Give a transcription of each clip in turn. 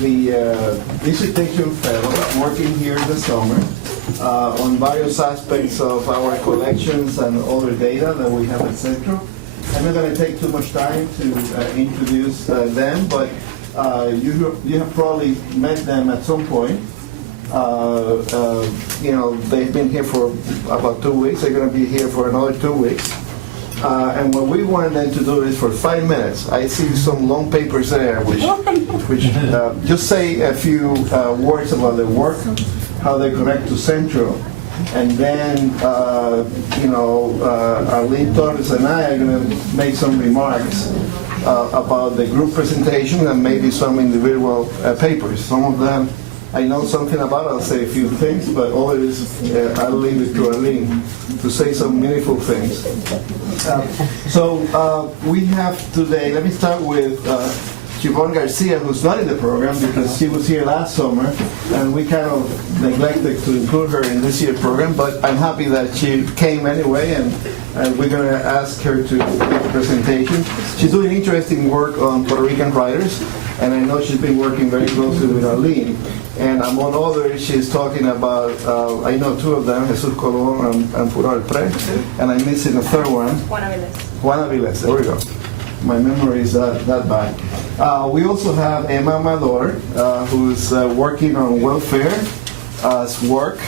the dissertation fellow working here this summer on various aspects of our collections and other data that we have at Centro. I'm not going to take too much time to introduce them, but you have probably met them at some point. They've been here for about 2 weeks. They're going to be here for another 2 weeks. And what we want them to do is for 5 minutes. I see some long papers there, which just say a few words about their work, how they connect to Centro, and then Arlene Torres and I are going to make some remarks about the group presentation and maybe some individual papers. Some of them I know something about. I'll say a few things, but others I'll leave it to Arlene to say some meaningful things. So we have today, let me start with Siobhan Garcia, who's not in the program because she was here last summer, and we kind of neglected to include her in this year's program, but I'm happy that she came anyway, and we're going to ask her to make a presentation. She's doing interesting work on Puerto Rican writers, and I know she's been working very closely with Arlene. And among others, she's talking about, I know two of them, Jesus Colón and Furar Pre, and I'm missing a third one. Juan Aviles, there we go. My memory is that bad. We also have Emma Amador, who's working on welfare work.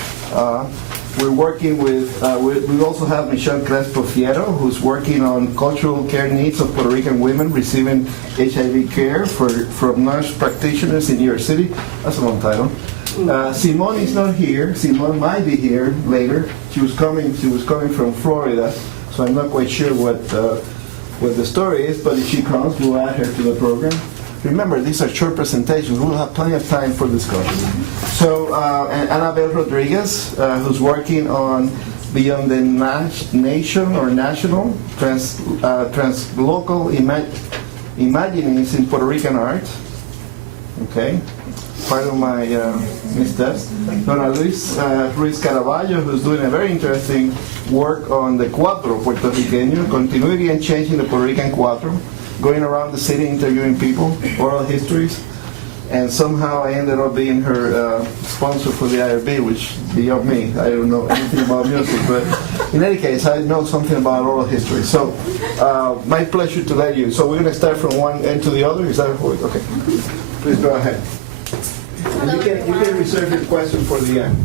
We're working with, we also have Michelle Crespo Fierro, who's working on cultural care needs of Puerto Rican women receiving HIV care from nurse practitioners in New York City. That's a long title. Simone is not here. Simone might be here later. She was coming from Florida, so I'm not quite sure what the story is, but if she comes, we'll add her to the program. Remember, these are short presentations. We'll have plenty of time for discussion. So, and Annabelle Rodriguez, who's working on Beyond the Nation or National, Translocal Imaginings in Puerto Rican Art. Okay, part of my missteps. Donna Luis Ruiz Caraballo, who's doing a very interesting work on the Cuatro Puerto Riqueño, continuity and change in the Puerto Rican Cuatro, going around the city interviewing people, oral histories, and somehow I ended up being her sponsor for the IRB, which beyond me. I don't know anything about music, but in any case, I know something about oral history. So, my pleasure to let you. So we're going to start from one end to the other. Is that okay? Please go ahead. Hello, and you can reserve your question for the end.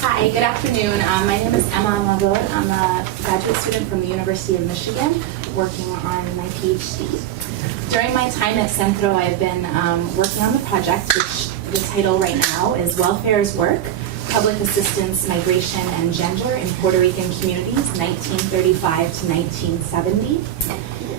Hi, good afternoon. My name is Emma Amador. I'm a graduate student from the University of Michigan, working on my PhD. During my time at Centro, I've been working on the project, which the title right now is Welfare's Work, Public Assistance, Migration, and Gender in Puerto Rican Communities, 1935 to 1970.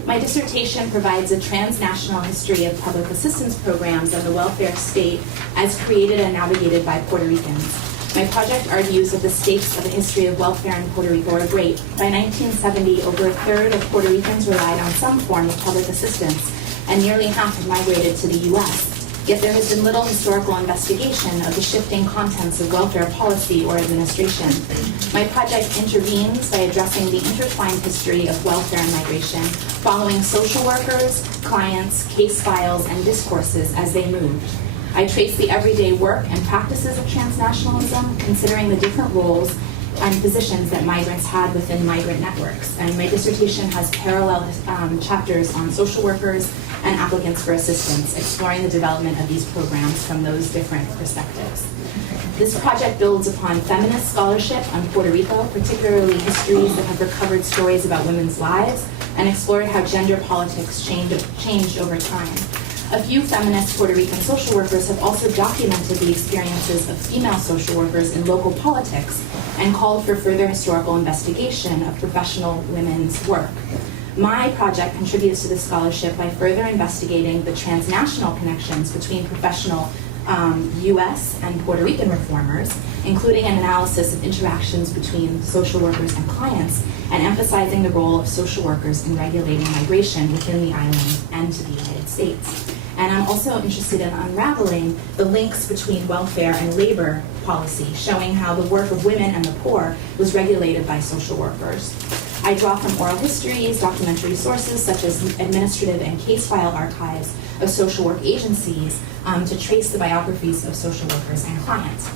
My dissertation provides a transnational history of public assistance programs and the welfare state as created and navigated by Puerto Ricans. My project argues that the stakes of the history of welfare in Puerto Rico are great. By 1970, over a third of Puerto Ricans relied on some form of public assistance, and nearly half have migrated to the U.S. Yet there has been little historical investigation of the shifting contents of welfare policy or administration. My project intervenes by addressing the intertwined history of welfare and migration, following social workers, clients, case files, and discourses as they moved. I trace the everyday work and practices of transnationalism, considering the different roles and positions that migrants had within migrant networks. And my dissertation has parallel chapters on social workers and applicants for assistance, exploring the development of these programs from those different perspectives. This project builds upon feminist scholarship on Puerto Rico, particularly histories that have recovered stories about women's lives and explored how gender politics changed over time. A few feminist Puerto Rican social workers have also documented the experiences of female social workers in local politics and called for further historical investigation of professional women's work. My project contributes to this scholarship by further investigating the transnational connections between professional U.S. and Puerto Rican reformers, including an analysis of interactions between social workers and clients, and emphasizing the role of social workers in regulating migration within the island and to the United States. And I'm also interested in unraveling the links between welfare and labor policy, showing how the work of women and the poor was regulated by social workers. I draw from oral histories, documentary sources such as administrative and case file archives of social work agencies to trace the biographies of social workers and clients.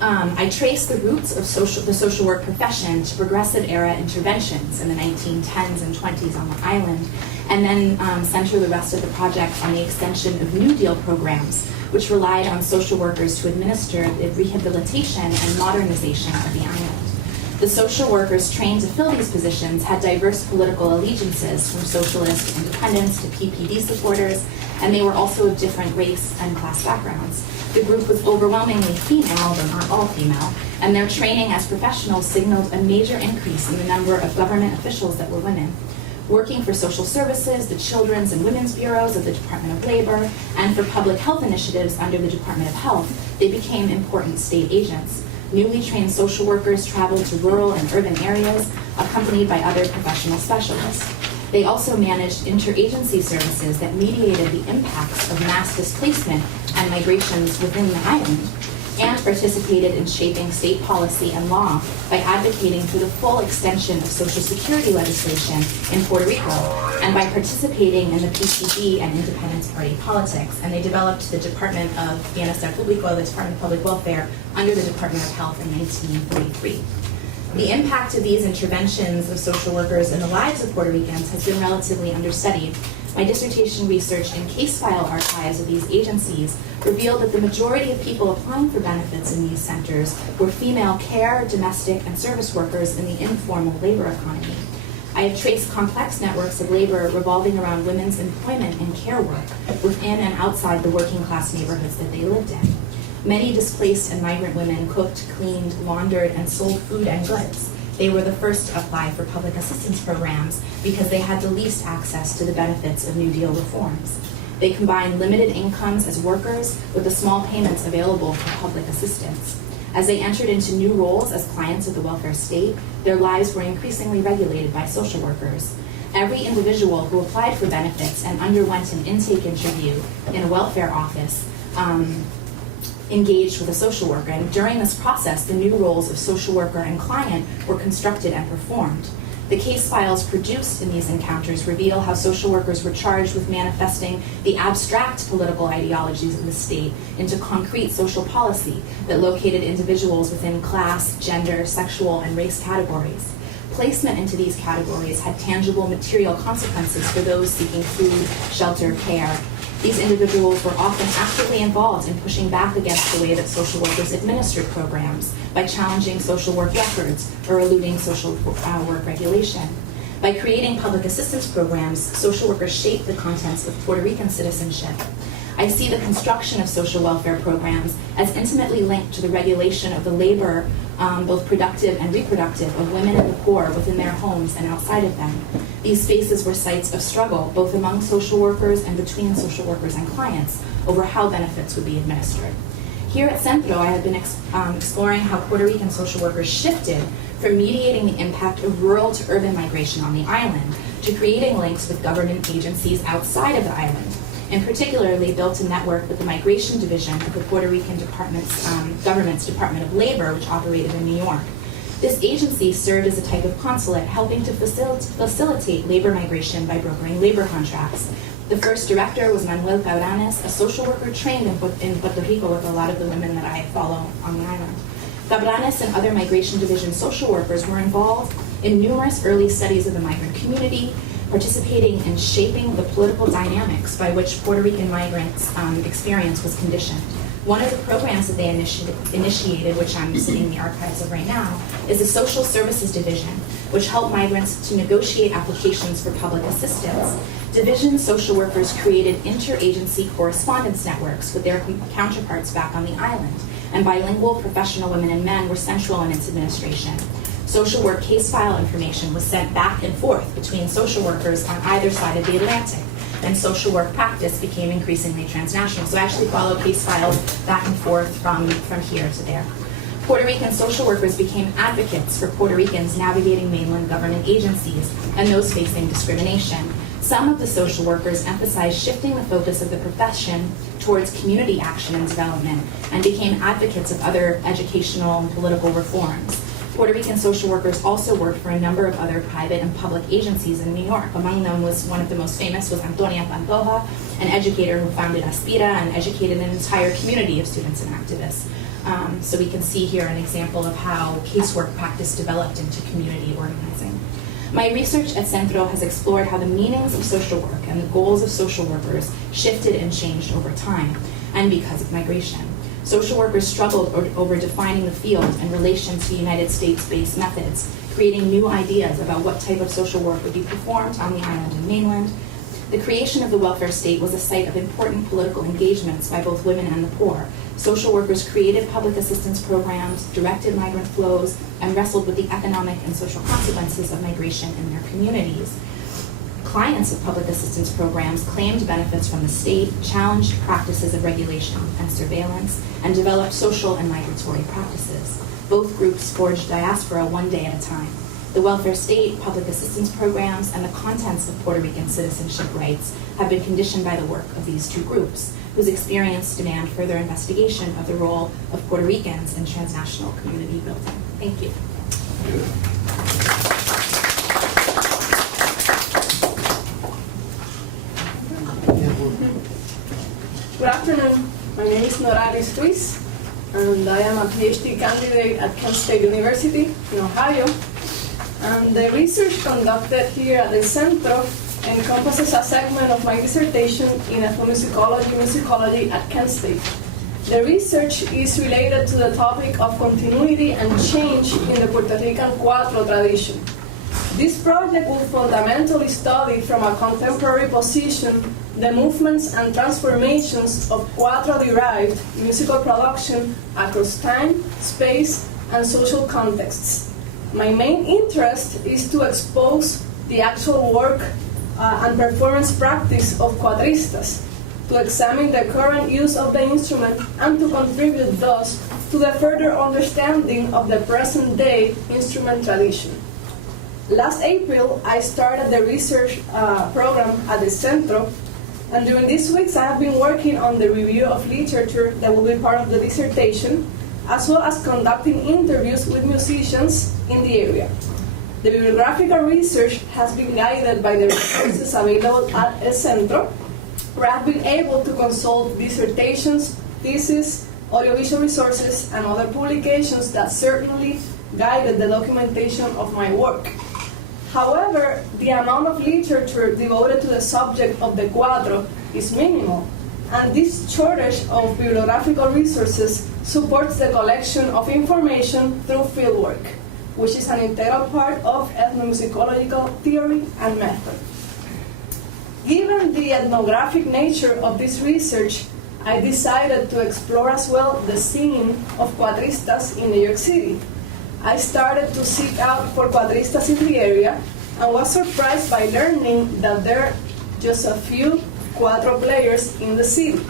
I trace the roots of the social work profession to progressive era interventions in the 1910s and 20s on the island, and then center the rest of the project on the extension of New Deal programs, which relied on social workers to administer the rehabilitation and modernization of the island. The social workers trained to fill these positions had diverse political allegiances, from socialist independents to PPD supporters, and they were also of different race and class backgrounds. The group was overwhelmingly female, though not all female, and their training as professionals signaled a major increase in the number of government officials that were women. Working for social services, the Children's and Women's Bureaus of the Department of Labor, and for public health initiatives under the Department of Health, they became important state agents. Newly trained social workers traveled to rural and urban areas, accompanied by other professional specialists. They also managed interagency services that mediated the impacts of mass displacement and migrations within the island, and participated in shaping state policy and law by advocating for the full extension of Social Security legislation in Puerto Rico, and by participating in the PCD and Independence Party politics. And they developed the Department of Bienestar Público, the Department of Public Welfare, under the Department of Health in 1943. The impact of these interventions of social workers in the lives of Puerto Ricans has been relatively understudied. My dissertation research in case file archives of these agencies revealed that the majority of people applying for benefits in these centers were female care, domestic, and service workers in the informal labor economy. I have traced complex networks of labor revolving around women's employment and care work within and outside the working class neighborhoods that they lived in. Many displaced and migrant women cooked, cleaned, laundered, and sold food and goods. They were the first to apply for public assistance programs because they had the least access to the benefits of New Deal reforms. They combined limited incomes as workers with the small payments available for public assistance. As they entered into new roles as clients of the welfare state, their lives were increasingly regulated by social workers. Every individual who applied for benefits and underwent an intake interview in a welfare office engaged with a social worker, and during this process, the new roles of social worker and client were constructed and performed. The case files produced in these encounters reveal how social workers were charged with manifesting the abstract political ideologies of the state into concrete social policy that located individuals within class, gender, sexual, and race categories. Placement into these categories had tangible material consequences for those seeking food, shelter, care. These individuals were often actively involved in pushing back against the way that social workers administered programs by challenging social work records or eluding social work regulation. By creating public assistance programs, social workers shaped the contents of Puerto Rican citizenship. I see the construction of social welfare programs as intimately linked to the regulation of the labor, both productive and reproductive, of women and the poor within their homes and outside of them. These spaces were sites of struggle, both among social workers and between social workers and clients, over how benefits would be administered. Here at Centro, I have been exploring how Puerto Rican social workers shifted from mediating the impact of rural to urban migration on the island to creating links with government agencies outside of the island. In particular, they built a network with the Migration Division of the Puerto Rican government's Department of Labor, which operated in New York. This agency served as a type of consulate, helping to facilitate labor migration by brokering labor contracts. The first director was Manuel Cabranes, a social worker trained in Puerto Rico with a lot of the women that I follow on the island. Cabranes and other Migration Division social workers were involved in numerous early studies of the migrant community, participating in shaping the political dynamics by which Puerto Rican migrants' experience was conditioned. One of the programs that they initiated, which I'm sitting in the archives of right now, is the Social Services Division, which helped migrants to negotiate applications for public assistance. Division social workers created interagency correspondence networks with their counterparts back on the island, and bilingual professional women and men were central in its administration. Social work case file information was sent back and forth between social workers on either side of the Atlantic, and social work practice became increasingly transnational. So I actually follow case files back and forth from here to there. Puerto Rican social workers became advocates for Puerto Ricans navigating mainland government agencies and those facing discrimination. Some of the social workers emphasized shifting the focus of the profession towards community action and development, and became advocates of other educational and political reforms. Puerto Rican social workers also worked for a number of other private and public agencies in New York. Among them was one of the most famous was Antonia Pantoja, an educator who founded Aspira and educated an entire community of students and activists. So we can see here an example of how casework practice developed into community organizing. My research at Centro has explored how the meanings of social work and the goals of social workers shifted and changed over time, and because of migration. Social workers struggled over defining the field in relation to United States-based methods, creating new ideas about what type of social work would be performed on the island and mainland. The creation of the welfare state was a site of important political engagements by both women and the poor. Social workers created public assistance programs, directed migrant flows, and wrestled with the economic and social consequences of migration in their communities. Clients of public assistance programs claimed benefits from the state, challenged practices of regulation and surveillance, and developed social and migratory practices. Both groups forged diaspora one day at a time. The welfare state, public assistance programs, and the contents of Puerto Rican citizenship rights have been conditioned by the work of these two groups, whose experience demand further investigation of the role of Puerto Ricans in transnational community building. Thank you. Good afternoon. My name is Noralis Ruiz, and I am a PhD candidate at Kent State University in Ohio. And the research conducted here at the Centro encompasses a segment of my dissertation in ethnomusicology at Kent State. The research is related to the topic of continuity and change in the Puerto Rican cuatro tradition. This project will fundamentally study from a contemporary position the movements and transformations of cuatro-derived musical production across time, space, and social contexts. My main interest is to expose the actual work and performance practice of cuatristas, to examine the current use of the instrument, and to contribute thus to the further understanding of the present-day instrument tradition. Last April, I started the research program at the Centro, and during these weeks I have been working on the review of literature that will be part of the dissertation, as well as conducting interviews with musicians in the area. The bibliographical research has been guided by the resources available at El Centro, where I've been able to consult dissertations, theses, audiovisual resources, and other publications that certainly guided the documentation of my work. However, the amount of literature devoted to the subject of the cuatro is minimal, and this shortage of bibliographical resources supports the collection of information through fieldwork, which is an integral part of ethnomusicological theory and method. Given the ethnographic nature of this research, I decided to explore as well the scene of cuatristas in New York City. I started to seek out for cuatristas in the area and was surprised by learning that there are just a few cuatro players in the city.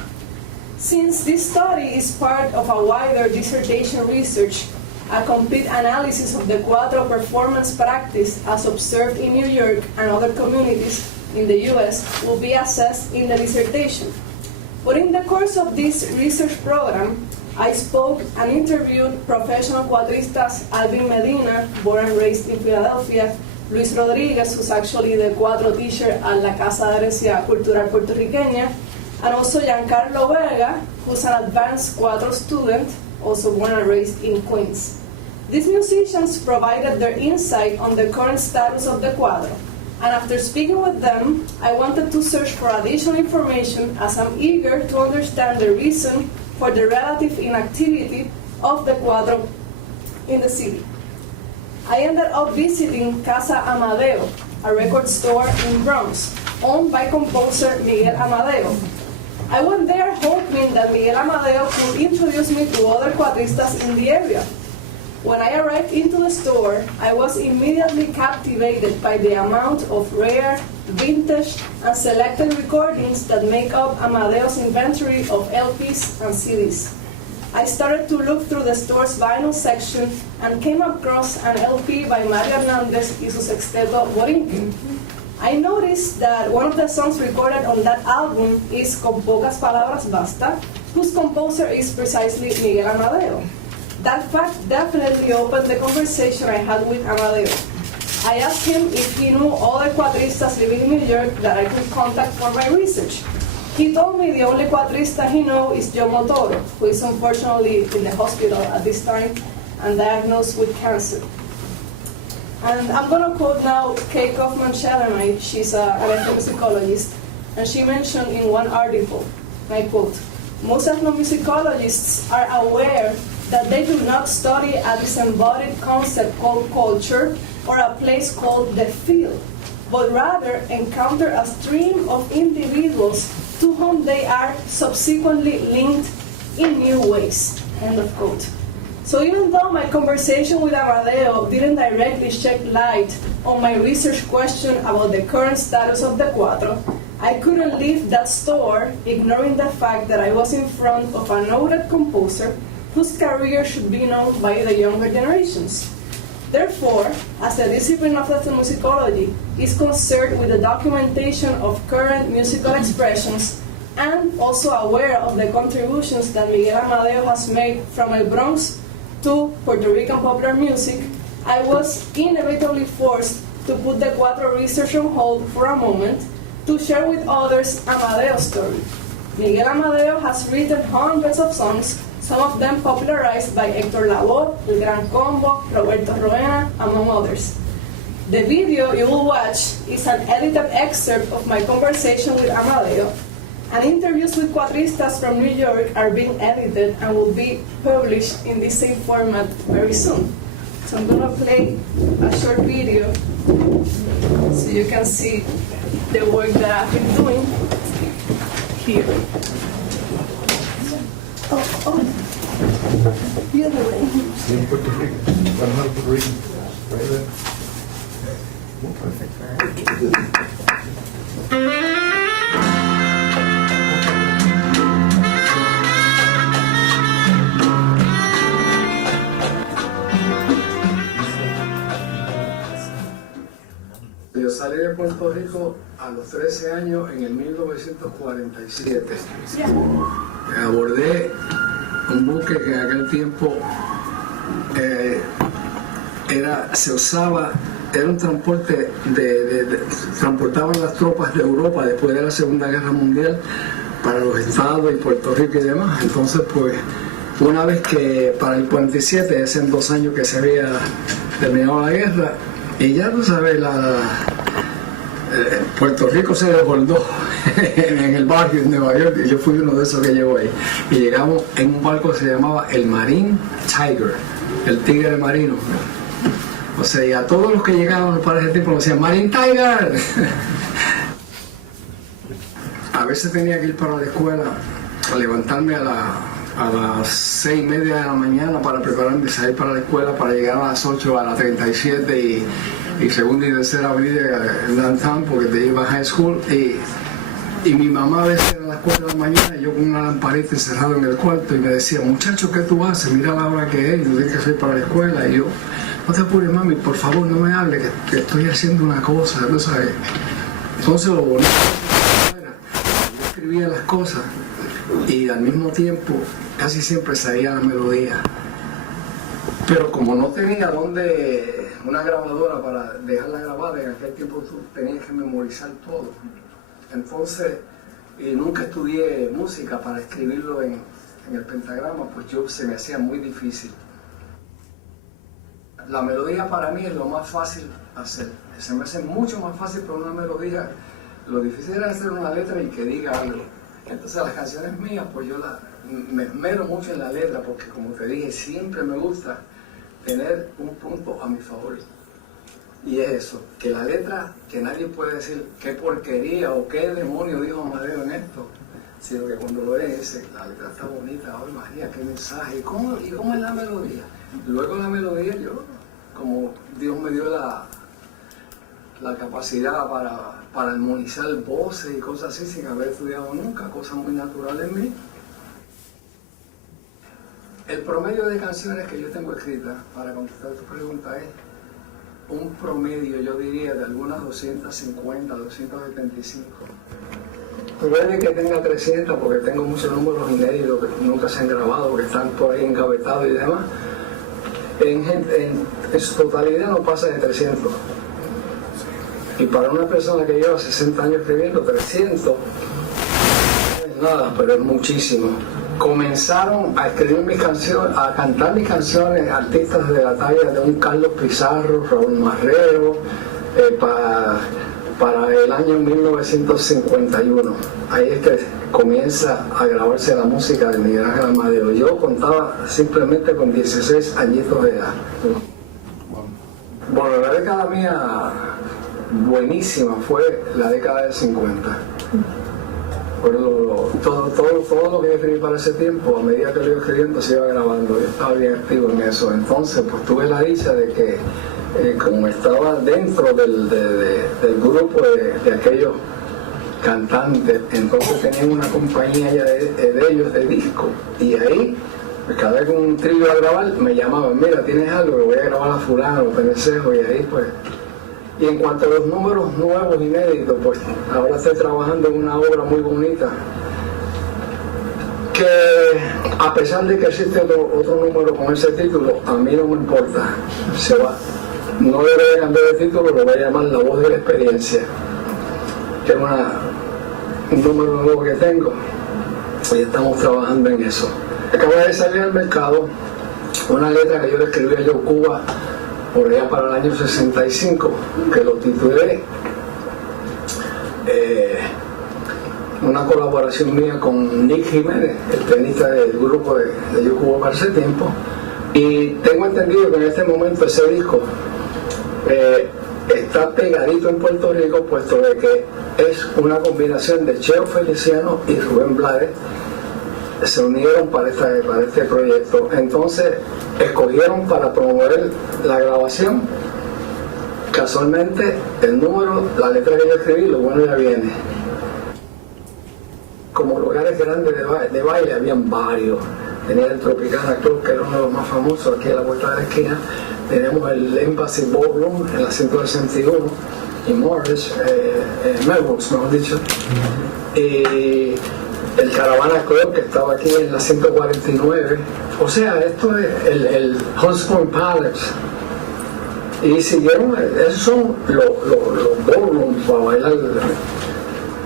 Since this study is part of a wider dissertation research, a complete analysis of the cuatro performance practice as observed in New York and other communities in the US will be assessed in the dissertation. But in the course of this research program, I spoke and interviewed professional cuatristas Alvin Medina, born and raised in Philadelphia, Luis Rodriguez, who's actually the cuatro teacher at La Casa de Herencia Cultural Puertorriqueña, and also Giancarlo Vega, who's an advanced cuatro student, also born and raised in Queens. These musicians provided their insight on the current status of the cuatro, and after speaking with them, I wanted to search for additional information as I'm eager to understand the reason for the relative inactivity of the cuatro in the city. I ended up visiting Casa Amadeo, a record store in Bronx, owned by composer Miguel Amadeo. I went there hoping that Miguel Amadeo could introduce me to other cuatristas in the area. When I arrived into the store, I was immediately captivated by the amount of rare, vintage, and selected recordings that make up Amadeo's inventory of LPs and CDs. I started to look through the store's vinyl section and came across an LP by Mario Hernandez y su sexteto Borinquen. I noticed that one of the songs recorded on that album is Con Pocas Palabras Basta, whose composer is precisely Miguel Amadeo. That fact definitely opened the conversation I had with Amadeo. I asked him if he knew other cuatristas living in New York that I could contact for my research. He told me the only cuatrista he knows is Joe Motoro, who is unfortunately in the hospital at this time and diagnosed with cancer. And I'm going to quote now Kay Kaufman-Shellenite. She's an ethnomusicologist, and she mentioned in one article, and I quote, "Most ethnomusicologists are aware that they do not study a disembodied concept called culture or a place called the field, but rather encounter a stream of individuals to whom they are subsequently linked in new ways." End of quote. So even though my conversation with Amadeo didn't directly shed light on my research question about the current status of the cuatro, I couldn't leave that store ignoring the fact that I was in front of a noted composer whose career should be known by the younger generations. Therefore, as the discipline of ethnomusicology is concerned with the documentation of current musical expressions and also aware of the contributions that Miguel Amadeo has made from El Bronx to Puerto Rican popular music, I was inevitably forced to put the cuatro research on hold for a moment to share with others Amadeo's story. Miguel Amadeo has written hundreds of songs, some of them popularized by Héctor Lavoe, El Gran Combo, Roberto Roena, among others. The video you will watch is an edited excerpt of my conversation with Amadeo, and interviews with cuatristas from New York are being edited and will be published in this same format very soon. So I'm going to play a short video so you can see the work that I've been doing here. The other way. In Puerto Rican. I'm not Puerto Rican. Right there. Perfect. Yo salí de Puerto Rico a los 13 años en el 1947. Abordé un buque que en aquel tiempo se usaba, era un transporte transportaban las tropas de Europa después de la Segunda Guerra Mundial para los estados y Puerto Rico y demás. Entonces, pues, una vez que para el 47, hace 2 años que se había terminado la guerra, y ya tú sabes, Puerto Rico se desbordó en el barrio de Nueva York, y yo fui uno de esos que llegó ahí. Y llegamos en un barco que se llamaba el Marine Tiger, el tigre marino. O sea, y a todos los que llegaban para ese tiempo nos decían Marine Tiger. A veces tenía que ir para la escuela, a levantarme a las 6:30 de la mañana para prepararme, salir para la escuela, para llegar a las 8 a la 37 y segunda y tercera avenida en downtown, porque te iba a high school. Y mi mamá a veces a las 4 de la mañana, yo con una lamparita encerrado en el cuarto, y me decía, muchacho, ¿qué tú haces? Mira la hora que es, no tienes que salir para la escuela. Y yo, no te apures, mami, por favor, no me hable, que estoy haciendo una cosa, ¿tú sabes? Entonces lo bonito era, yo escribía las cosas y al mismo tiempo casi siempre salía la melodía. Pero como no tenía una grabadora para dejarla grabada, en aquel tiempo tú tenías que memorizar todo. Entonces, y nunca estudié música para escribirlo en el pentagrama, pues se me hacía muy difícil. La melodía para mí es lo más fácil hacer. Se me hace mucho más fácil para una melodía. Lo difícil era hacer una letra y que diga algo. Entonces las canciones mías, pues yo me esmero mucho en la letra, porque como te dije, siempre me gusta tener un punto a mi favor. Y es eso, que la letra, que nadie puede decir qué porquería o qué demonio dijo Amadeo en esto, sino que cuando lo ves, dice, la letra está bonita, ¡ay María, qué mensaje! ¿Y cómo es la melodía? Luego la melodía, yo, como Dios me dio la capacidad para armonizar voces y cosas así sin haber estudiado nunca, cosas muy naturales en mí. El promedio de canciones que yo tengo escritas, para contestar tu pregunta, es un promedio, yo diría, de algunas 250, 275. Puede que tenga 300 porque tengo muchos números inéditos que nunca se han grabado, porque están por ahí encabetados y demás, en su totalidad no pasa de 300. Y para una persona que lleva 60 años escribiendo, 300 no es nada, pero es muchísimo. Comenzaron a escribir mis canciones, a cantar mis canciones artistas de la talla de un Carlos Pizarro, Raúl Marrero, para el año 1951. Ahí es que comienza a grabarse la música de Miguel Ángel Amadeo. Yo contaba simplemente con 16 añitos de edad. Bueno, la década mía buenísima fue la década del 50. Todo lo que yo escribí para ese tiempo, a medida que lo iba escribiendo, se iba grabando. Yo estaba bien activo en eso. Entonces, pues tuve la dicha de que, como estaba dentro del grupo de aquellos cantantes, entonces tenían una compañía ya de ellos de disco. Y ahí, cada vez que un trío iba a grabar, me llamaban: mira, ¿tienes algo? Lo voy a grabar a fulano, penecejo, y ahí pues. Y en cuanto a los números nuevos, inéditos, pues ahora estoy trabajando en una obra muy bonita que, a pesar de que existe otro número con ese título, a mí no me importa, se va. No debe cambiar de título, lo voy a llamar La Voz de la Experiencia, que es un número nuevo que tengo, y estamos trabajando en eso. Acaba de salir al mercado una letra que yo le escribí a Joe Cuba por allá para el año 65, que lo titulé una colaboración mía con Nick Jiménez, el pianista del grupo de Joe Cuba para ese tiempo. Y tengo entendido que en este momento ese disco está pegadito en Puerto Rico, puesto de que es una combinación de Cheo Feliciano y Rubén Blades. Se unieron para este proyecto. Entonces escogieron para promover la grabación, casualmente, el número, la letra que yo escribí, Lo Bueno Ya Viene. Como lugares grandes de baile habían varios. Tenía el Tropicana Club, que era uno de los más famosos aquí a la vuelta de la esquina. Tenemos el Embassy Ballroom en la 161 y Morris, Melrose, mejor dicho. Y el Caravana Club, que estaba aquí en la 149. O sea, esto es el Huntsville Palace. Y siguieron, esos son los ballrooms para bailar.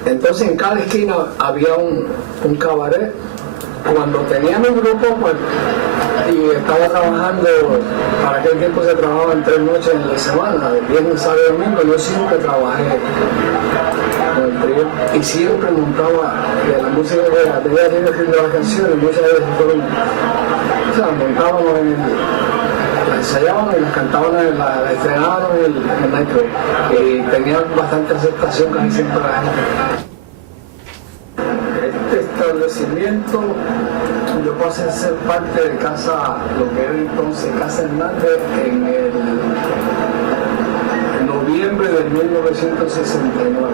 Entonces en cada esquina había un cabaret. Cuando teníamos un grupo, pues, y estaba trabajando, para aquel tiempo se trabajaba en 3 noches en la semana, de viernes, sábado y domingo. Yo siempre trabajé con el trío y siempre montaba de la música que tenía que escribir las canciones. Muchas veces fueron, o sea, montábamos las ensayábamos y las cantábamos, las estrenábamos en el night club, y tenía bastante aceptación casi siempre la gente. Este establecimiento, yo pasé a ser parte de casa, lo que era entonces Casa Hernández, en el noviembre de 1969,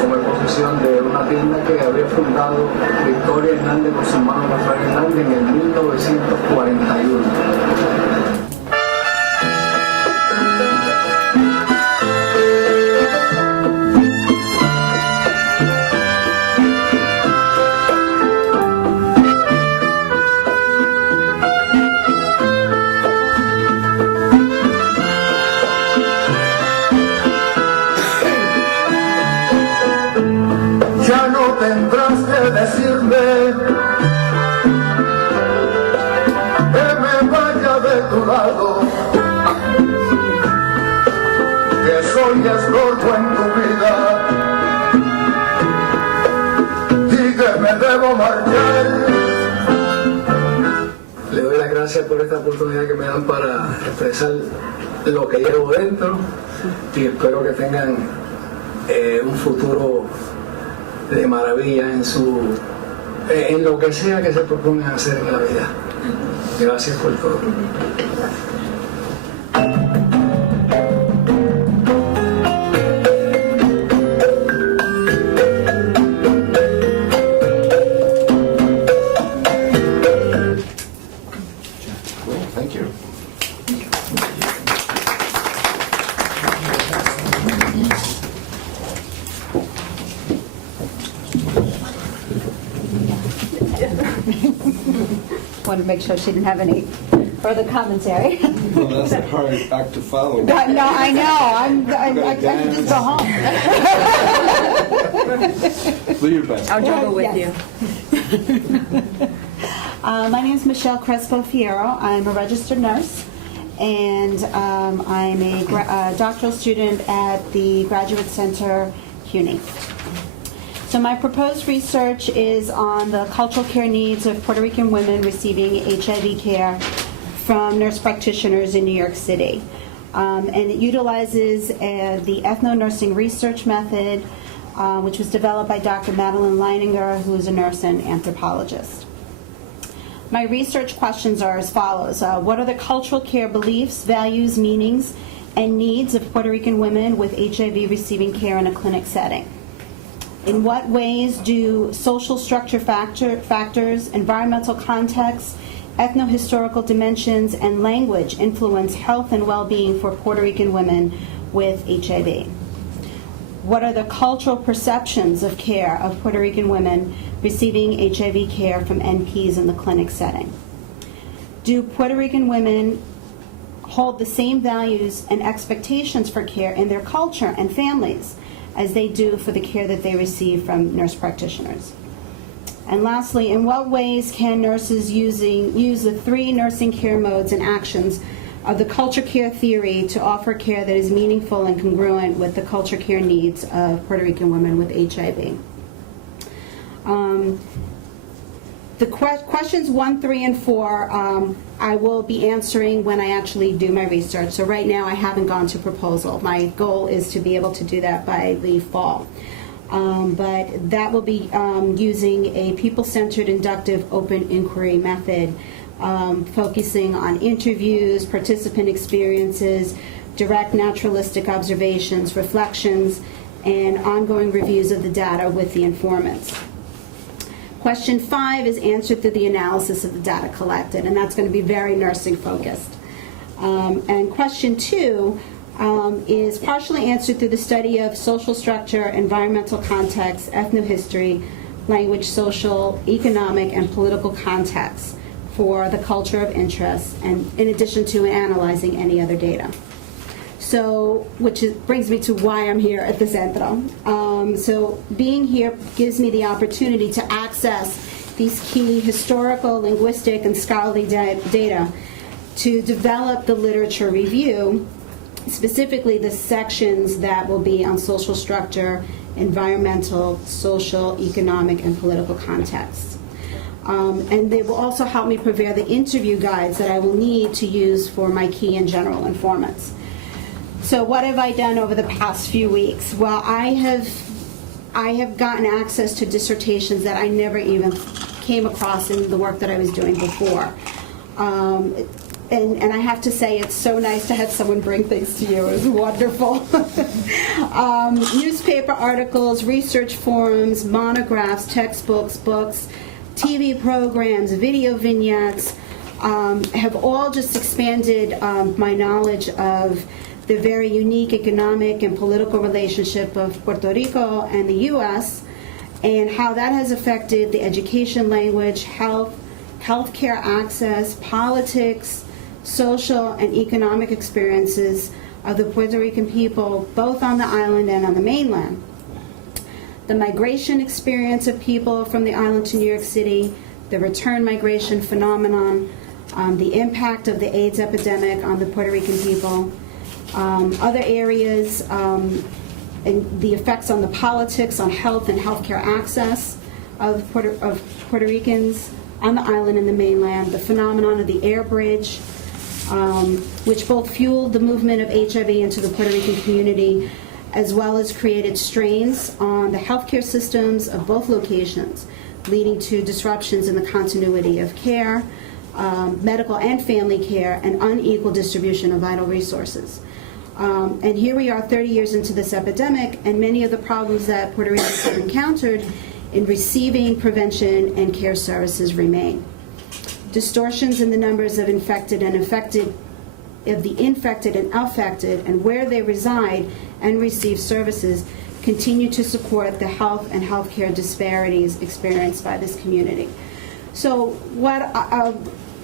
como posesión de una tienda que había fundado Victoria Hernández con su hermano Rafael Hernández en el 1941. Ya no tendrás que decirme que me vaya de tu lado, que soy estorbo en tu vida y que me debo marchar. Le doy las gracias por esta oportunidad que me dan para expresar lo que llevo dentro, y espero que tengan un futuro de maravilla en lo que sea que se propongan hacer en la vida. Gracias por todo. Thank you. Wanted to make sure she didn't have any further commentary. Well, that's a hard act to follow. No, I know. I can just go home. Do your best. I'll juggle with Yes. you. My name is Michelle Crespo Fierro. I'm a registered nurse, and I'm a doctoral student at the Graduate Center, CUNY. So my proposed research is on the cultural care needs of Puerto Rican women receiving HIV care from nurse practitioners in New York City. And it utilizes the ethno-nursing research method, which was developed by Dr. Madeline Leininger, who is a nurse and anthropologist. My research questions are as follows. What are the cultural care beliefs, values, meanings, and needs of Puerto Rican women with HIV receiving care in a clinic setting? In what ways do social structure factors, environmental context, ethno-historical dimensions, and language influence health and well-being for Puerto Rican women with HIV? What are the cultural perceptions of care of Puerto Rican women receiving HIV care from NPs in the clinic setting? Do Puerto Rican women hold the same values and expectations for care in their culture and families as they do for the care that they receive from nurse practitioners? And lastly, in what ways can nurses use the 3 nursing care modes and actions of the culture care theory to offer care that is meaningful and congruent with the culture care needs of Puerto Rican women with HIV? The questions 1, 3, and 4 I will be answering when I actually do my research. So right now I haven't gone to proposal. My goal is to be able to do that by the fall. But that will be using a people-centered inductive open inquiry method, focusing on interviews, participant experiences, direct naturalistic observations, reflections, and ongoing reviews of the data with the informants. Question 5 is answered through the analysis of the data collected, and that's going to be very nursing focused. And question 2 is partially answered through the study of social structure, environmental context, ethnohistory, language, social, economic, and political context for the culture of interest, and in addition to analyzing any other data. So, brings me to why I'm here at the Centro. So being here gives me the opportunity to access these key historical, linguistic, and scholarly data to develop the literature review, specifically the sections that will be on social structure, environmental, social, economic, and political contexts. And they will also help me prepare the interview guides that I will need to use for my key and general informants. So what have I done over the past few weeks? Well, I have gotten access to dissertations that I never even came across in the work that I was doing before. And I have to say, it's so nice to have someone bring things to you. It was wonderful. Newspaper articles, research forums, monographs, textbooks, books, TV programs, video vignettes have all just expanded my knowledge of the very unique economic and political relationship of Puerto Rico and the U.S., and how that has affected the education, language, healthcare access, politics, social and economic experiences of the Puerto Rican people, both on the island and on the mainland. The migration experience of people from the island to New York City, the return migration phenomenon, the impact of the AIDS epidemic on the Puerto Rican people, other areas, and the effects on the politics, on health and healthcare access of Puerto Ricans on the island and the mainland, the phenomenon of the air bridge, which both fueled the movement of HIV into the Puerto Rican community, as well as created strains on the healthcare systems of both locations, leading to disruptions in the continuity of care, medical and family care, and unequal distribution of vital resources. And here we are 30 years into this epidemic, and many of the problems that Puerto Ricans have encountered in receiving prevention and care services remain. Distortions in the numbers of infected and affected, of the infected and affected, and where they reside and receive services continue to support the health and healthcare disparities experienced by this community. So what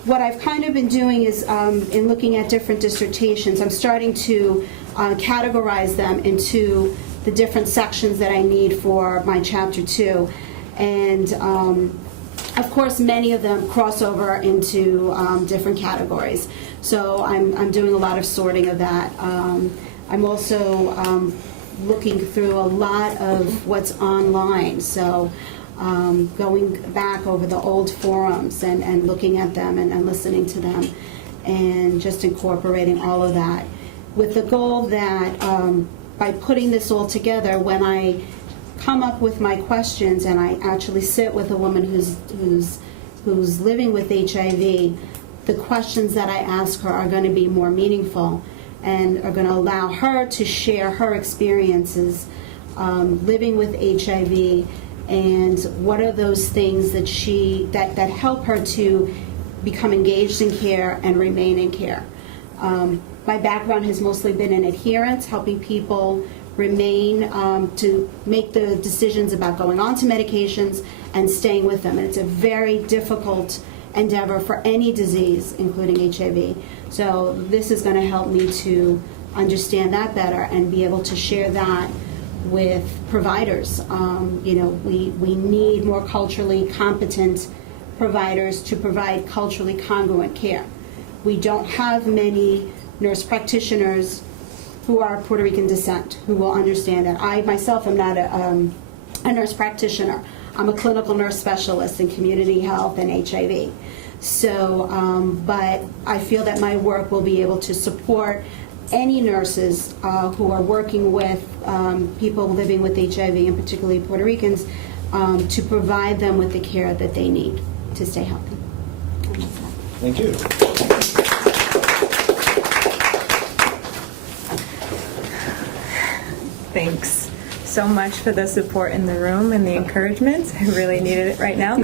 what I've kind of been doing is, in looking at different dissertations, I'm starting to categorize them into the different sections that I need for my Chapter 2. And of course, many of them cross over into different categories. So I'm doing a lot of sorting of that. I'm also looking through a lot of what's online. So going back over the old forums and looking at them and listening to them and just incorporating all of that with the goal that by putting this all together, when I come up with my questions and I actually sit with a woman who's living with HIV, the questions that I ask her are going to be more meaningful and are going to allow her to share her experiences living with HIV, and what are those things that that help her to become engaged in care and remain in care. My background has mostly been in adherence, helping people remain to make the decisions about going on to medications and staying with them. And it's a very difficult endeavor for any disease, including HIV. So this is going to help me to understand that better and be able to share that with providers. We need more culturally competent providers to provide culturally congruent care. We don't have many nurse practitioners who are Puerto Rican descent who will understand that. I myself am not a nurse practitioner. I'm a clinical nurse specialist in community health and HIV. So, but I feel that my work will be able to support any nurses who are working with people living with HIV, and particularly Puerto Ricans, to provide them with the care that they need to stay healthy. Thank you. Thanks so much for the support in the room and the encouragement. I really needed it right now.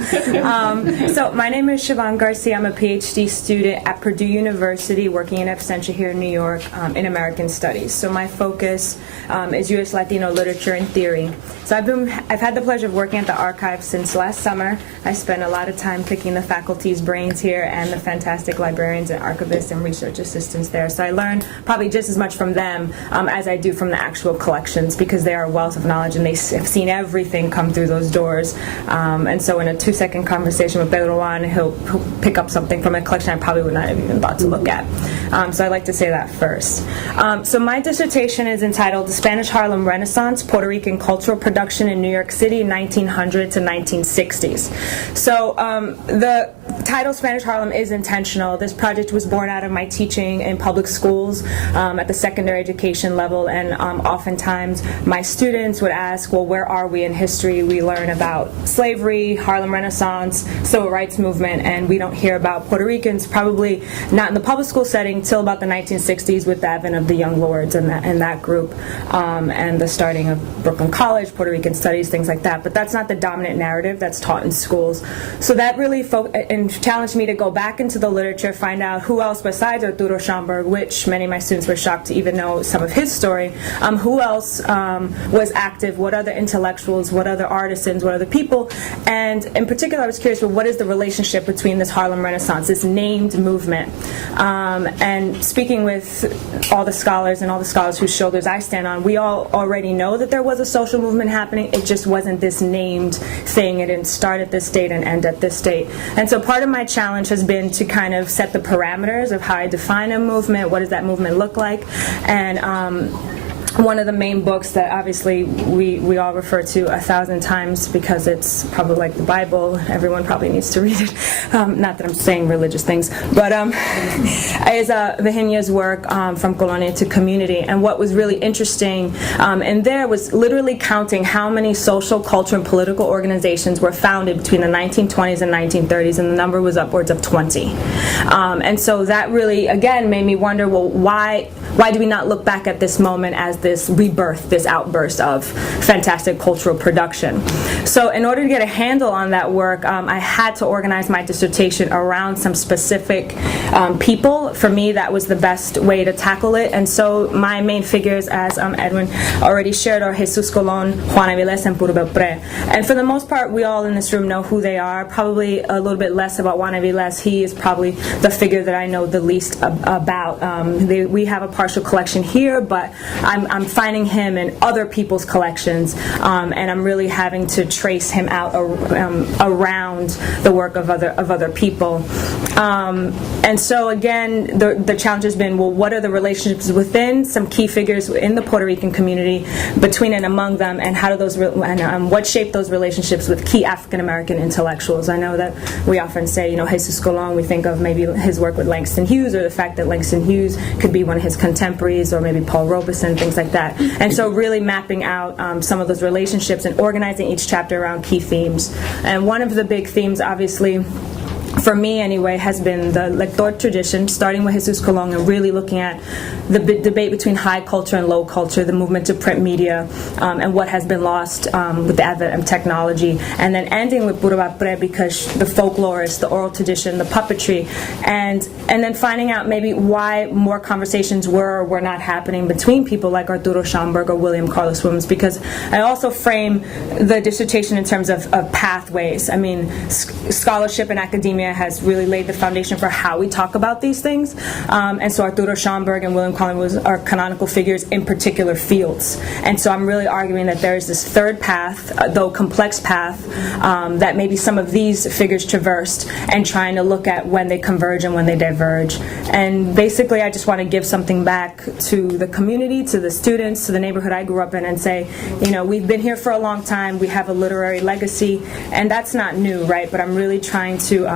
So my name is Siobhan Garcia. I'm a PhD student at Purdue University working in absentia here in New York in American Studies. So my focus is U.S. Latino literature and theory. So I've had the pleasure of working at the archive since last summer. I spent a lot of time picking the faculty's brains here and the fantastic librarians and archivists and research assistants there. So I learned probably just as much from them as I do from the actual collections, because they are a wealth of knowledge and they have seen everything come through those doors. And so in a 2-second conversation with Pedro Juan, he'll pick up something from a collection I probably would not have even thought to look at. So I'd like to say that first. So my dissertation is entitled The Spanish Harlem Renaissance, Puerto Rican Cultural Production in New York City, 1900 to 1960s. So the title Spanish Harlem is intentional. This project was born out of my teaching in public schools at the secondary education level, and oftentimes my students would ask, well, where are we in history? We learn about slavery, Harlem Renaissance, civil rights movement, and we don't hear about Puerto Ricans, probably not in the public school setting, till about the 1960s with the advent of the Young Lords and that group, and the starting of Brooklyn College, Puerto Rican studies, things like that. But that's not the dominant narrative that's taught in schools. So that really challenged me to go back into the literature, find out who else besides Arturo Schomburg, which many of my students were shocked to even know some of his story, who else was active, what other intellectuals, what other artisans, what other people, and in particular I was curious, well, what is the relationship between this Harlem Renaissance, this named movement, and speaking with all the scholars and all the scholars whose shoulders I stand on, we all already know that there was a social movement happening. It just wasn't this named thing. It didn't start at this date and end at this date. And so part of my challenge has been to kind of set the parameters of how I define a movement, what does that movement look like, and one of the main books that obviously we all refer to 1,000 times because it's probably like the Bible, everyone probably needs to read it, not that I'm saying religious things, but is Virginia's work, From Colonia to Community. And what was really interesting in there was literally counting how many social, cultural, and political organizations were founded between the 1920s and 1930s, and the number was upwards of 20. And so that really, again, made me wonder, well, why why do we not look back at this moment as this rebirth, this outburst of fantastic cultural production? So in order to get a handle on that work, I had to organize my dissertation around some specific people. For me, that was the best way to tackle it. And so my main figures, as Edwin already shared, are Jesus Colon, Juan Avilés, and Puro Belpré. And for the most part, we all in this room know who they are. Probably a little bit less about Juan Avilés. He is probably the figure that I know the least about. We have a partial collection here, but I'm finding him in other people's collections, and I'm really having to trace him out around the work of other people. And so again, the challenge has been, well, what are the relationships within some key figures in the Puerto Rican community, between and among them, and how do those what shape those relationships with key African American intellectuals? I know that we often say, Jesus Colon, we think of maybe his work with Langston Hughes, or the fact that Langston Hughes could be one of his contemporaries, or maybe Paul Robeson, things like that. And so really mapping out some of those relationships and organizing each chapter around key themes. And one of the big themes, obviously, for me anyway, has been the lector tradition, starting with Jesus Colon and really looking at the debate between high culture and low culture, the movement to print media, and what has been lost with the advent of technology, and then ending with Puro Belpré, because the folklorist, the oral tradition, the puppetry, and then finding out maybe why more conversations were or were not happening between people like Arturo Schomburg or William Carlos Williams, because I also frame the dissertation in terms of pathways. I mean, scholarship and academia has really laid the foundation for how we talk about these things, and so Arturo Schomburg and William Collins are canonical figures in particular fields, and so I'm really arguing that there is this third path, though complex path, that maybe some of these figures traversed, and trying to look at when they converge and when they diverge. And basically I just want to give something back to the community, to the students, to the neighborhood I grew up in, and say, we've been here for a long time, we have a literary legacy, and that's not new, right? But I'm really trying to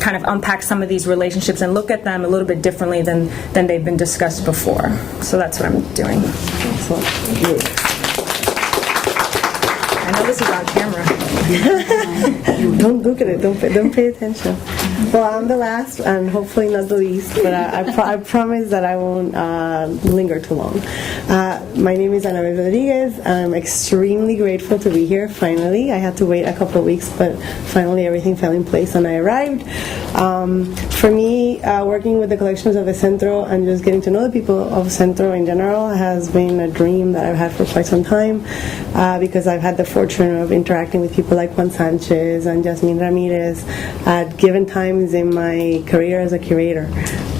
kind of unpack some of these relationships and look at them a little bit differently than they've been discussed before. So that's what I'm doing. Excellent. I know this is on camera. Don't look at it. Don't pay attention. Well, I'm the last, and hopefully not the least, but I promise that I won't linger too long. My name is Rosa Diaz. I'm extremely grateful to be here, finally. I had to wait a couple of weeks, but finally everything fell in place and I arrived. For me, working with the collections of the Centro and just getting to know the people of Centro in general has been a dream that I've had for quite some time, because I've had the fortune of interacting with people like Juan Sanchez and Jasmine Ramirez at given times in my career as a curator.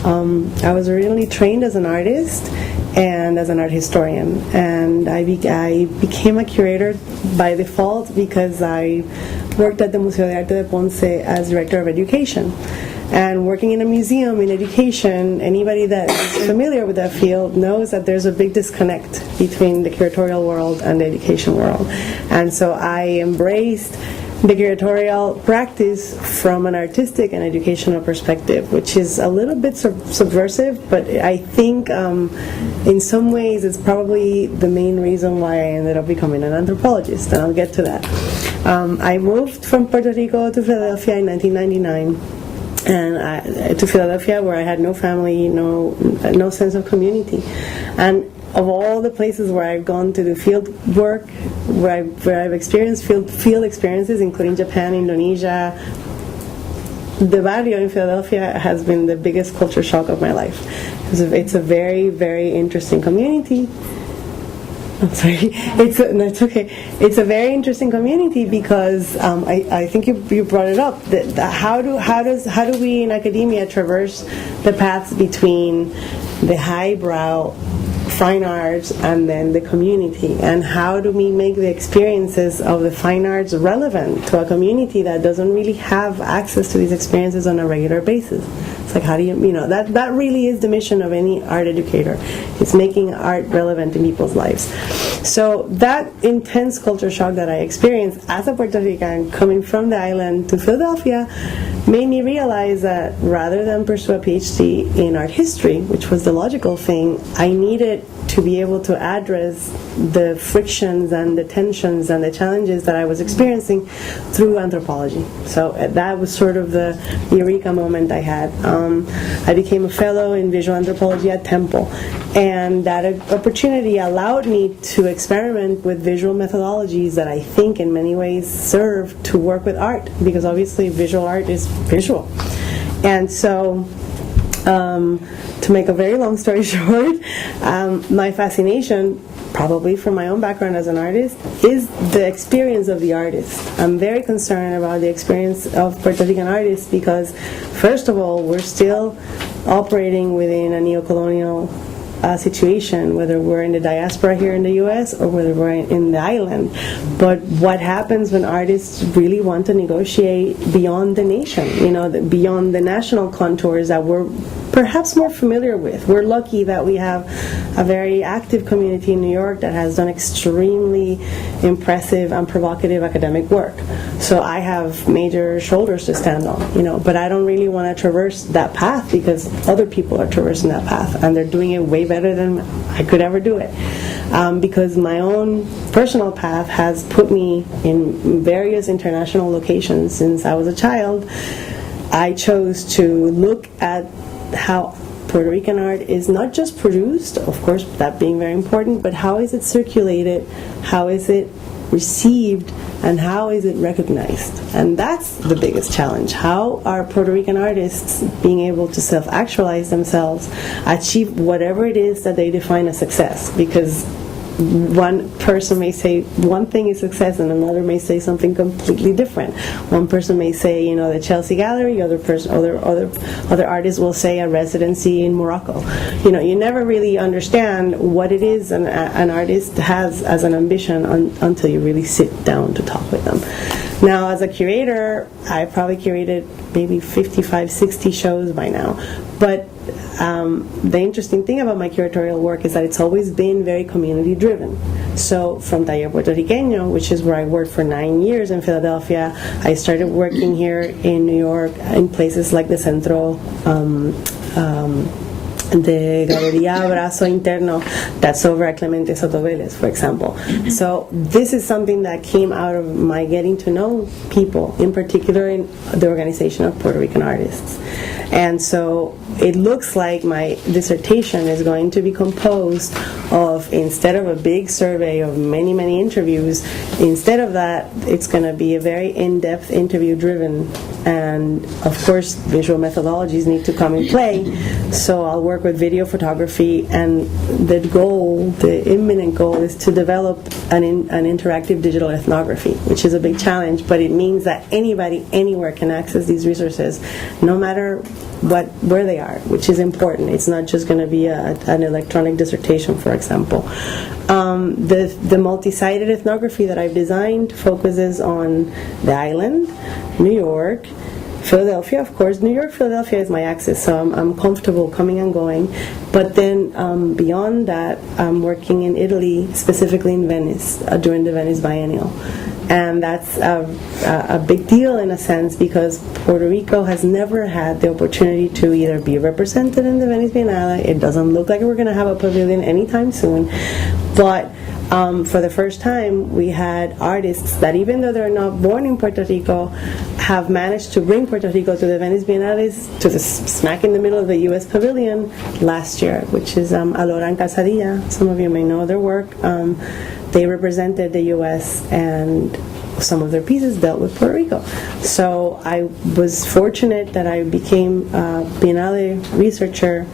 I was originally trained as an artist and as an art historian, and I became a curator by default because I worked at the Museo de Arte de Ponce as director of education. And working in a museum in education, anybody that is familiar with that field knows that there's a big disconnect between the curatorial world and the education world. And so I embraced the curatorial practice from an artistic and educational perspective, which is a little bit subversive, but I think in some ways it's probably the main reason why I ended up becoming an anthropologist, and I'll get to that. I moved from Puerto Rico to Philadelphia in 1999. And to Philadelphia, where I had no family, no sense of community. And of all the places where I've gone to do field work, where I've experienced field experiences, including Japan, Indonesia, the barrio in Philadelphia has been the biggest culture shock of my life. It's a very, very interesting community. I'm sorry. It's okay. It's a very interesting community because I think you brought it up. How do we in academia traverse the paths between the highbrow fine arts and then the community, and how do we make the experiences of the fine arts relevant to a community that doesn't really have access to these experiences on a regular basis? It's like, how do that really is the mission of any art educator. It's making art relevant in people's lives. So that intense culture shock that I experienced as a Puerto Rican coming from the island to Philadelphia made me realize that rather than pursue a PhD in art history, which was the logical thing, I needed to be able to address the frictions and the tensions and the challenges that I was experiencing through anthropology. So that was sort of the eureka moment I had. I became a fellow in visual anthropology at Temple, And that opportunity allowed me to experiment with visual methodologies that I think in many ways serve to work with art, because obviously visual art is visual. And so, to make a very long story short, my fascination, probably from my own background as an artist, is the experience of the artist. I'm very concerned about the experience of Puerto Rican artists because, first of all, we're still operating within a neocolonial situation, whether we're in the diaspora here in the U.S. or whether we're in the island. But what happens when artists really want to negotiate beyond the nation, beyond the national contours that we're perhaps more familiar with? We're lucky that we have a very active community in New York that has done extremely impressive and provocative academic work. So I have major shoulders to stand on, but I don't really want to traverse that path because other people are traversing that path and they're doing it way better than I could ever do it. Because my own personal path has put me in various international locations since I was a child. I chose to look at how Puerto Rican art is not just produced, of course, that being very important, but how is it circulated, how is it received, and how is it recognized? And that's the biggest challenge. How are Puerto Rican artists being able to self-actualize themselves, achieve whatever it is that they define as success? Because one person may say one thing is success and another may say something completely different. One person may say, the Chelsea Gallery, other artists will say a residency in Morocco. You never really understand what it is an artist has as an ambition until you really sit down to talk with them. Now, as a curator, I probably curated maybe 55, 60 shows by now. But the interesting thing about my curatorial work is that it's always been very community-driven. So from Taller Puerto Riqueño, which is where I worked for 9 years in Philadelphia, I started working here in New York in places like the Centro de Galería Brazo Interno, that's over at Clemente Soto Vélez, for example. So this is something that came out of my getting to know people, in particular in the Organization of Puerto Rican Artists. And so it looks like my dissertation is going to be composed of, instead of a big survey of many, many interviews, instead of that, it's going to be a very in-depth interview-driven. And, of course, visual methodologies need to come in play. So I'll work with video photography, and the imminent goal is to develop an interactive digital ethnography, which is a big challenge, but it means that anybody, anywhere can access these resources, no matter where they are, which is important. It's not just going to be an electronic dissertation, for example. The multi-sided ethnography that I've designed focuses on the island, New York, Philadelphia, of course. New York, Philadelphia is my axis, so I'm comfortable coming and going. But then beyond that, I'm working in Italy, specifically in Venice, during the Venice Biennial. And that's a big deal in a sense because Puerto Rico has never had the opportunity to either be represented in the Venice Biennale. It doesn't look like we're going to have a pavilion anytime soon. But for the first time, we had artists that, even though they're not born in Puerto Rico, have managed to bring Puerto Rico to the Venice Biennales, to the smack in the middle of the U.S. Pavilion last year, which is Alora and Casadilla. Some of you may know their work. They represented the U.S. and some of their pieces dealt with Puerto Rico. So I was fortunate that I became a Biennale researcher,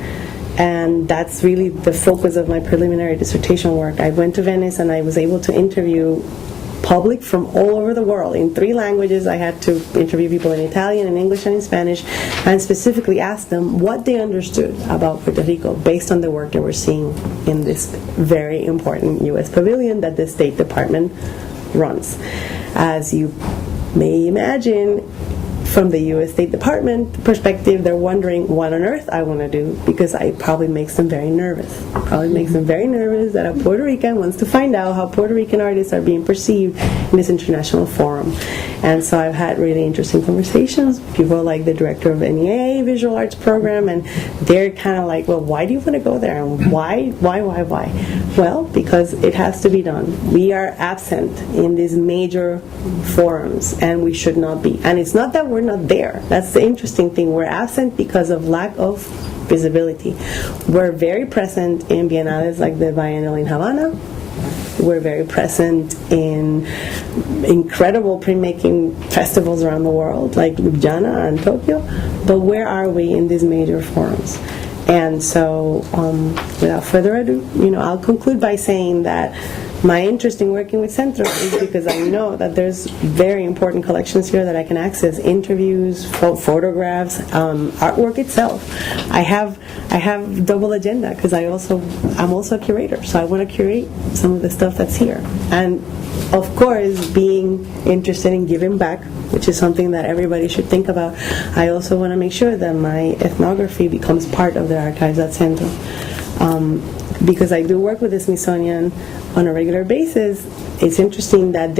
and that's really the focus of my preliminary dissertation work. I went to Venice and I was able to interview public from all over the world in 3 languages. I had to interview people in Italian, in English, and in Spanish, and specifically ask them what they understood about Puerto Rico based on the work they were seeing in this very important U.S. pavilion that the State Department runs. As you may imagine, from the U.S. State Department perspective, they're wondering what on earth I want to do, because it probably makes them very nervous. Probably makes them very nervous that a Puerto Rican wants to find out how Puerto Rican artists are being perceived in this international forum. And so I've had really interesting conversations with people like the director of NEA Visual Arts Program, and they're kind of like, well, why do you want to go there? And why? Well, because it has to be done. We are absent in these major forums, and we should not be. And it's not that we're not there. That's the interesting thing. We're absent because of lack of visibility. We're very present in biennales like the Biennial in Havana. We're very present in incredible printmaking festivals around the world, like Ljubljana and Tokyo. But where are we in these major forums? And so, without further ado, I'll conclude by saying that my interest in working with Centro is because I know that there's very important collections here that I can access: interviews, photographs, artwork itself. I have double agenda because I'm also a curator, so I want to curate some of the stuff that's here. And of course, being interested in giving back, which is something that everybody should think about, I also want to make sure that my ethnography becomes part of the archives at Centro. Because I do work with the Smithsonian on a regular basis, it's interesting that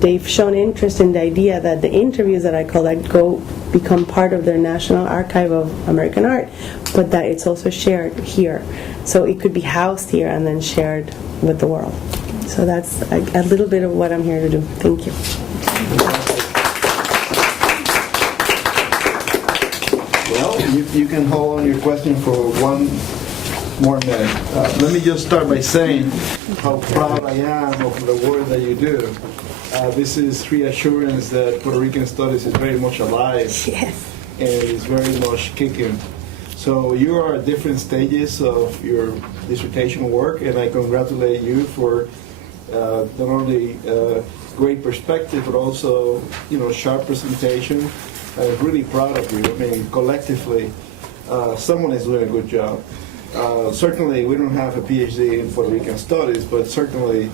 they've shown interest in the idea that the interviews that I collect become part of their National Archive of American Art, but that it's also shared here. So it could be housed here and then shared with the world. So that's a little bit of what I'm here to do. Thank you. Well, you can hold on your question for one more minute. Let me just start by saying how proud I am of the work that you do. This is reassurance that Puerto Rican studies is very much alive. Yes. And is very much kicking. So you are at different stages of your dissertation work, and I congratulate you for not only great perspective, but also sharp presentation. I'm really proud of you. I mean, collectively, someone is doing a good job. Certainly, we don't have a PhD in Puerto Rican studies, but certainly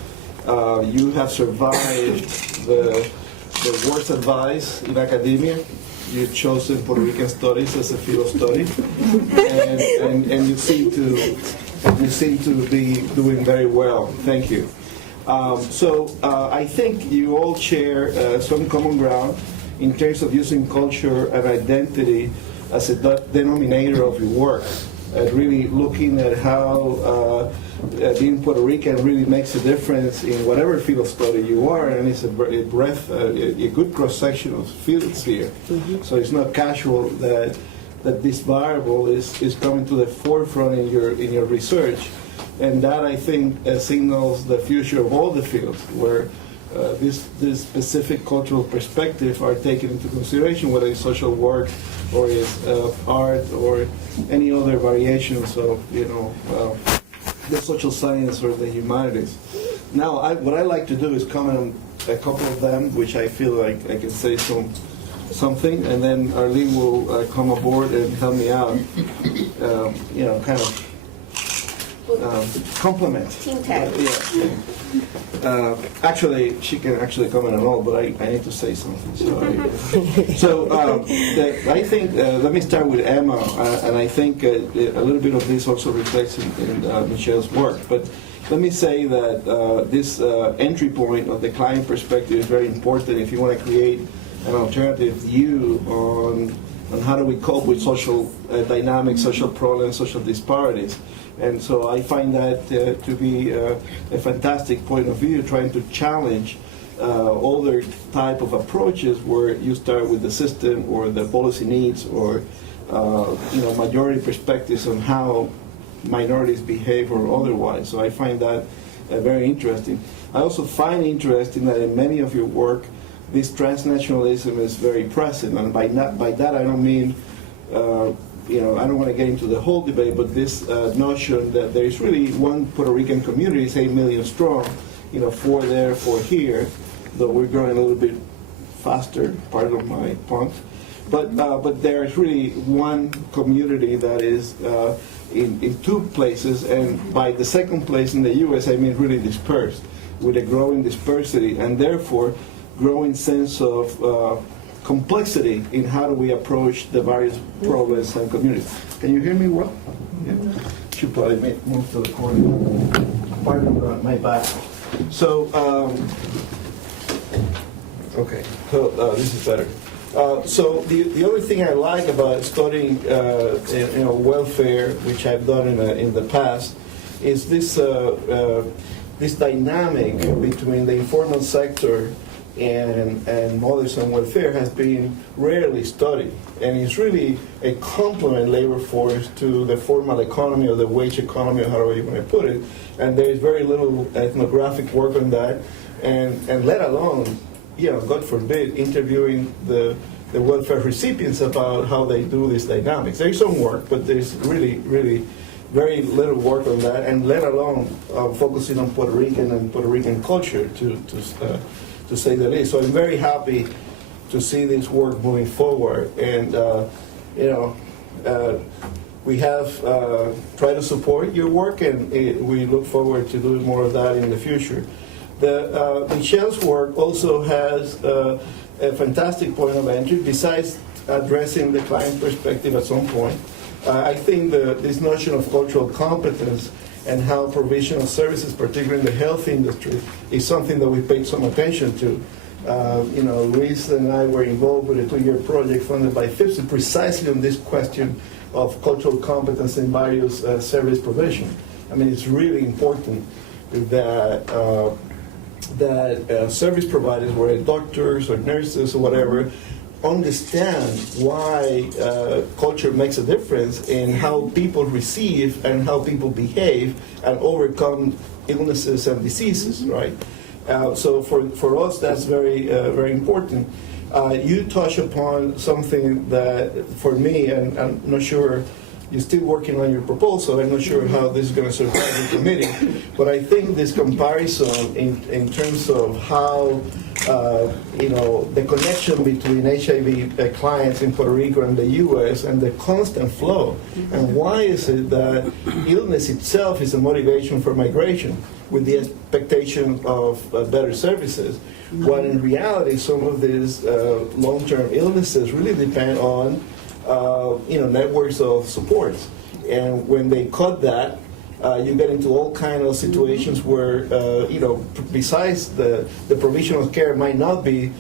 you have survived the worst advice in academia. You've chosen Puerto Rican studies as a field of study, and you seem to be doing very well. Thank you. So I think you all share some common ground in terms of using culture and identity as a denominator of your work. Really looking at how being Puerto Rican really makes a difference in whatever field of study you are, and it's a good cross-section of fields here. Mm-hmm. So it's not casual that this variable is coming to the forefront in your research, and that I think signals the future of all the fields where this specific cultural perspective are taken into consideration, whether it's social work or it's art or any other variations of the social science or the humanities. Now, what I like to do is comment on a couple of them, which I feel like I can say something, and then Arlene will come aboard and help me out. Kind of compliment. Team tag. Actually, she can actually comment on all, but I need to say something. I think, let me start with Emma, and I think a little bit of this also reflects in Michelle's work. But let me say that this entry point of the client perspective is very important if you want to create an alternative view on how do we cope with social dynamics, social problems, social disparities. And so I find that to be a fantastic point of view, trying to challenge other type of approaches where you start with the system or the policy needs or majority perspectives on how minorities behave or otherwise. So I find that very interesting. I also find interesting that in many of your work, this transnationalism is very present, and by that I don't mean. I don't want to get into the whole debate, but this notion that there is really one Puerto Rican community, is 8 million strong, 4 there, 4 here, though we're growing a little bit faster, part of my point. But there is really one community that is in 2 places, and by the second place in the U.S., I mean really dispersed, with a growing dispersity, and therefore growing sense of complexity in how do we approach the various problems and communities. Can you hear me well? Yeah. Should probably move to the corner. Pardon my back. So, okay. So this is better. So the other thing I like about studying, welfare, which I've done in the past, is this this dynamic between the informal sector and mothers and welfare has been rarely studied, and it's really a complement labor force to the formal economy or the wage economy, or however you want to put it. And there is very little ethnographic work on that, and let alone, God forbid, interviewing the welfare recipients about how they do these dynamics. There's some work, but there's really, really very little work on that, and let alone focusing on Puerto Rican and Puerto Rican culture to say the least. So I'm very happy to see this work moving forward, and we have tried to support your work, and we look forward to doing more of that in the future. Michelle's work also has a fantastic point of entry, besides addressing the client perspective at some point. I think this notion of cultural competence and how provision of services, particularly in the health industry, is something that we paid some attention to. Luis and I were involved with a 2-year project funded by FIPSI precisely on this question of cultural competence in various service provision. I mean, it's really important that service providers, whether doctors or nurses or whatever, understand why culture makes a difference in how people receive and how people behave and overcome illnesses and diseases, right? So for us, that's very, very important. You touch upon something that, for me, and I'm not sure, you're still working on your proposal. I'm not sure how this is going to survive the committee, but I think this comparison in terms of how the connection between HIV clients in Puerto Rico and the U.S. and the constant flow, and why is it that illness itself is a motivation for migration with the expectation of better services, when in reality some of these long-term illnesses really depend on networks of supports, and when they cut that, you get into all kinds of situations where, besides the provision of care might not be,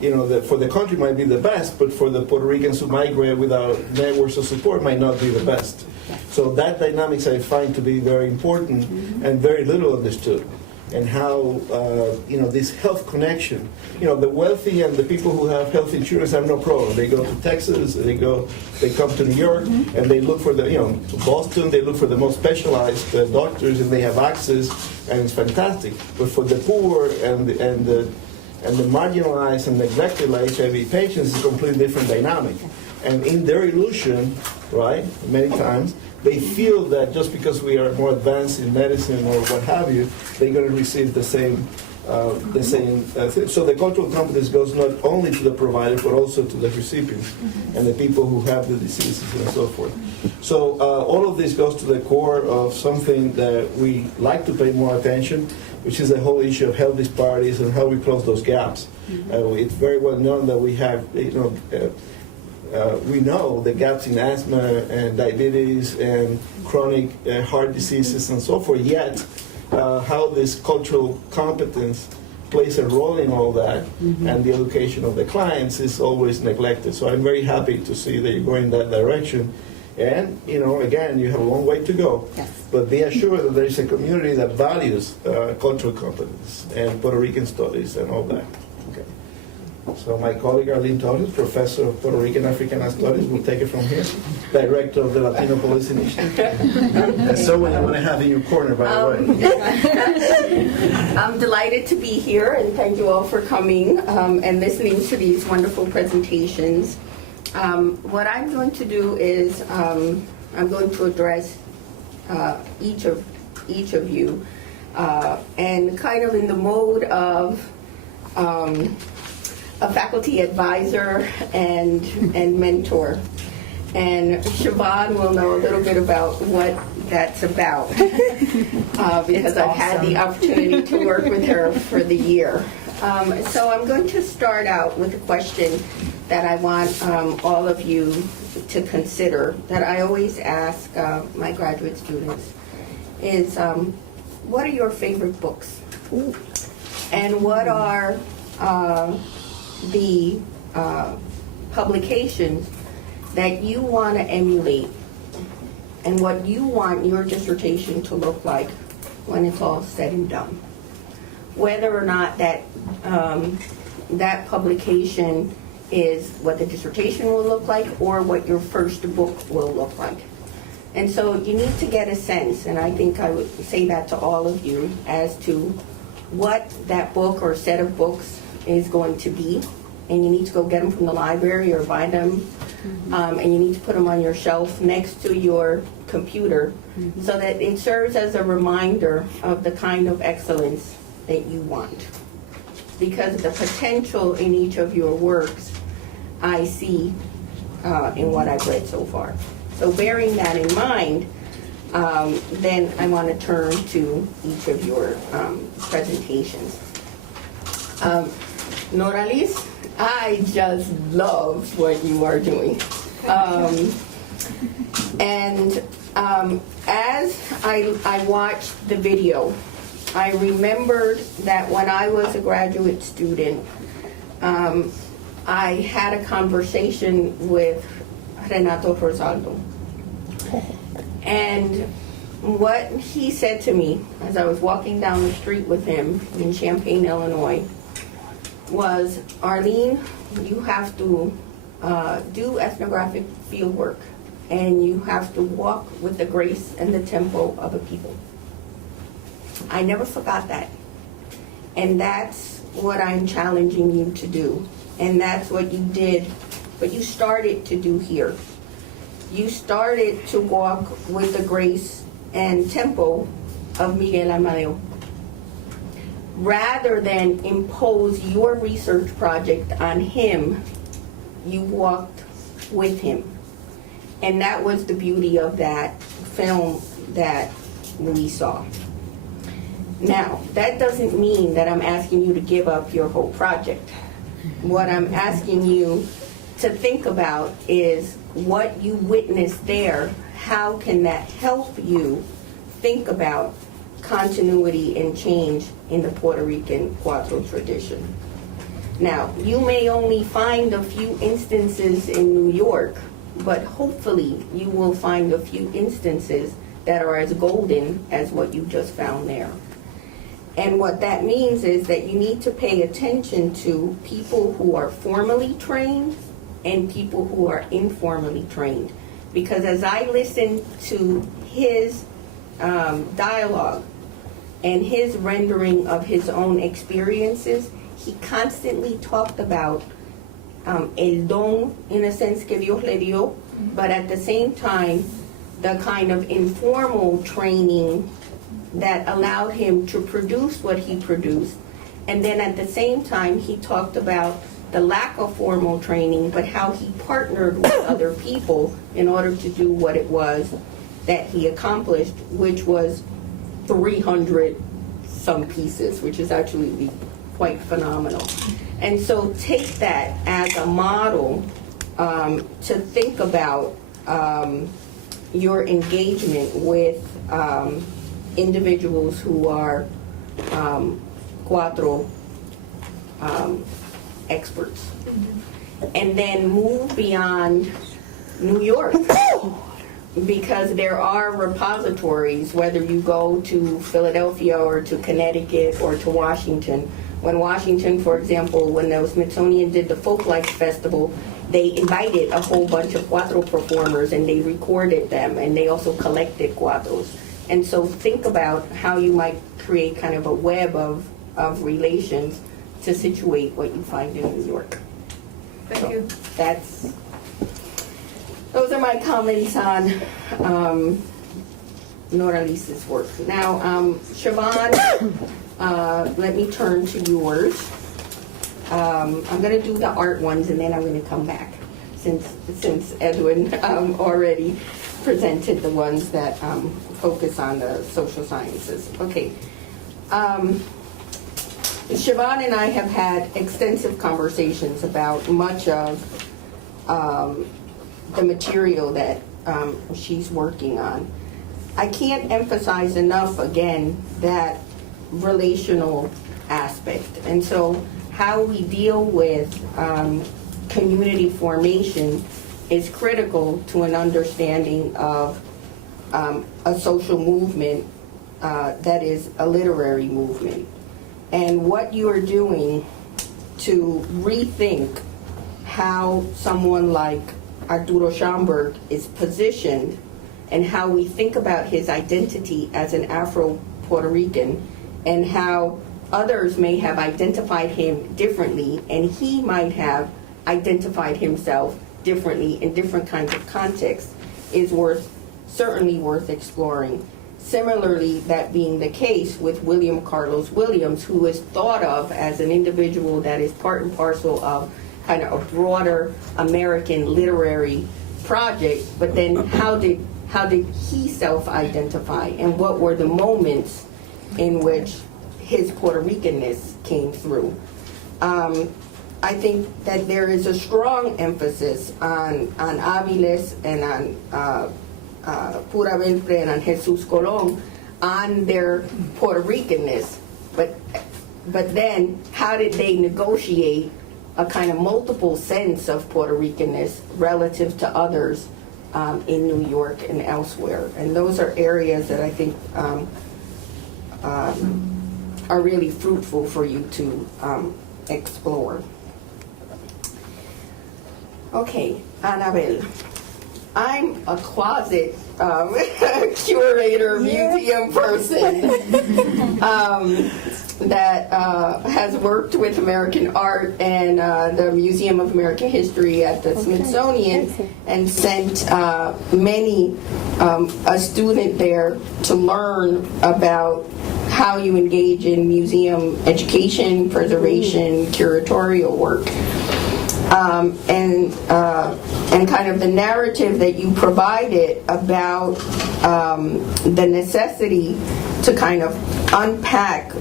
for the country might be the best, but for the Puerto Ricans who migrate without networks of support might not be the best. So that dynamics I find to be very important and very little understood. And how, this health connection, the wealthy and the people who have health insurance have no problem. They go to Texas, they come to New York, and they look for to Boston, they look for the most specialized doctors, and they have access, and it's fantastic. But for the poor and the marginalized and neglected like HIV patients, it's a completely different dynamic. And in their illusion, right, many times, they feel that just because we are more advanced in medicine or what have you, they're going to receive the same thing. So the cultural competence goes not only to the provider, but also to the recipients and the people who have the diseases and so forth. So all of this goes to the core of something that we like to pay more attention, which is the whole issue of health disparities and how we close those gaps. It's very well known that we have, we know the gaps in asthma and diabetes and chronic heart diseases and so forth, yet how this cultural competence plays a role in all that, and the education of the clients is always neglected. So I'm very happy to see that you're going in that direction. And, again, you have a long way to go. Yes. But be assured that there is a community that values cultural competence and Puerto Rican studies and all that. Okay. So my colleague Arlene Torres, Professor of Puerto Rican African Studies, will take it from here. Director of the Latino Policy Initiative. That's someone I want to have in your corner, by the way. I'm delighted to be here, and thank you all for coming and listening to these wonderful presentations. What I'm going to do is I'm going to address each of you, and kind of in the mode of a faculty advisor and mentor. And Siobhan will know a little bit about what that's about because I've had the opportunity to work with her for the year. So I'm going to start out with a question that I want all of you to consider, that I always ask my graduate students, is what are your favorite books? And what are the publications that you want to emulate, and what you want your dissertation to look like when it's all said and done? Whether or not that that publication is what the dissertation will look like or what your first book will look like. And so you need to get a sense, and I think I would say that to all of you, as to what that book or set of books is going to be. And you need to go get them from the library or buy them. And you need to put them on your shelf next to your computer so that it serves as a reminder of the kind of excellence that you want. Because the potential in each of your works I see in what I've read so far. So bearing that in mind, then I want to turn to each of your presentations. Noralis, I just love what you are doing. As I watched the video, I remembered that when I was a graduate student, I had a conversation with Renato Rosaldo. And what he said to me as I was walking down the street with him in Champaign, Illinois, was, Arlene, you have to do ethnographic field work, and you have to walk with the grace and the tempo of a people. I never forgot that. And that's what I'm challenging you to do. And that's what you did, what you started to do here. You started to walk with the grace and tempo of Miguel Amadeo. Rather than impose your research project on him, you walked with him. And that was the beauty of that film that we saw. Now, that doesn't mean that I'm asking you to give up your whole project. What I'm asking you to think about is what you witnessed there. How can that help you think about continuity and change in the Puerto Rican Cuatro tradition? Now, you may only find a few instances in New York, but hopefully you will find a few instances that are as golden as what you just found there. And what that means is that you need to pay attention to people who are formally trained and people who are informally trained. Because as I listened to his dialogue and his rendering of his own experiences, he constantly talked about el don, in a sense, que Dios le dio, but at the same time, the kind of informal training that allowed him to produce what he produced. And then at the same time, he talked about the lack of formal training, but how he partnered with other people in order to do what it was that he accomplished, which was 300 some pieces, which is actually quite phenomenal. And so take that as a model to think about your engagement with individuals who are Cuatro experts. And then move beyond New York, because there are repositories, whether you go to Philadelphia or to Connecticut or to Washington. When Washington, for example, when the Smithsonian did the Folklife Festival, they invited a whole bunch of Cuatro performers and they recorded them, and they also collected Cuatros. And so think about how you might create kind of a web of relations to situate what you find in New York. Thank you. Those are my comments on Noralis's work. Now, Siobhan, let me turn to yours. I'm going to do the art ones, and then I'm going to come back, since Edwin already presented the ones that focus on the social sciences. Okay. Siobhan and I have had extensive conversations about much of the material that she's working on. I can't emphasize enough, again, that relational aspect. And so how we deal with community formation is critical to an understanding of a social movement that is a literary movement. And what you are doing to rethink how someone like Arturo Schomburg is positioned and how we think about his identity as an Afro-Puerto Rican and how others may have identified him differently and he might have identified himself differently in different kinds of contexts is certainly worth exploring. Similarly, that being the case with William Carlos Williams, who is thought of as an individual that is part and parcel of kind of a broader American literary project, but then how did he self-identify and what were the moments in which his Puerto Ricanness came through? I think that there is a strong emphasis on Aviles and on Pura Beltre and on Jesus Colon on their Puerto Ricanness, but then how did they negotiate a kind of multiple sense of Puerto Ricanness relative to others in New York and elsewhere? And those are areas that I think are really fruitful for you to explore. Okay, Anabel. I'm a closet curator, museum person that has worked with American art and the Museum of American History at the Smithsonian and sent a student there to learn about how you engage in museum education, preservation, curatorial work. And kind of the narrative that you provided about the necessity to kind of unpack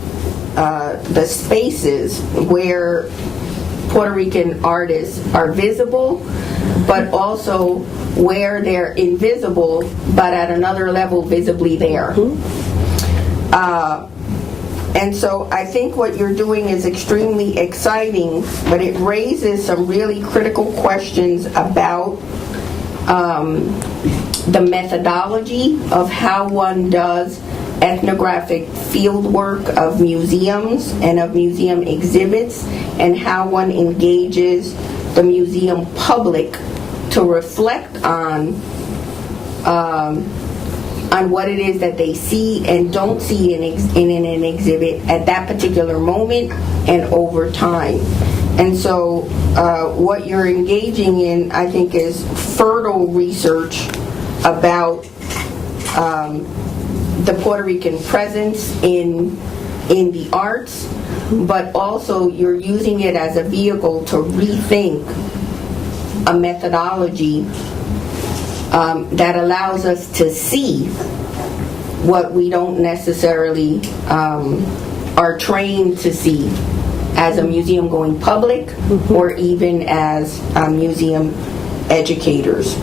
the spaces where Puerto Rican artists are visible, but also where they're invisible, but at another level visibly there. And so I think what you're doing is extremely exciting, but it raises some really critical questions about the methodology of how one does ethnographic field work of museums and of museum exhibits, and how one engages the museum public to reflect on what it is that they see and don't see in an exhibit at that particular moment and over time. And so what you're engaging in, I think, is fertile research about the Puerto Rican presence in the arts, but also you're using it as a vehicle to rethink a methodology that allows us to see what we don't necessarily are trained to see as a museum going public or even as museum educators.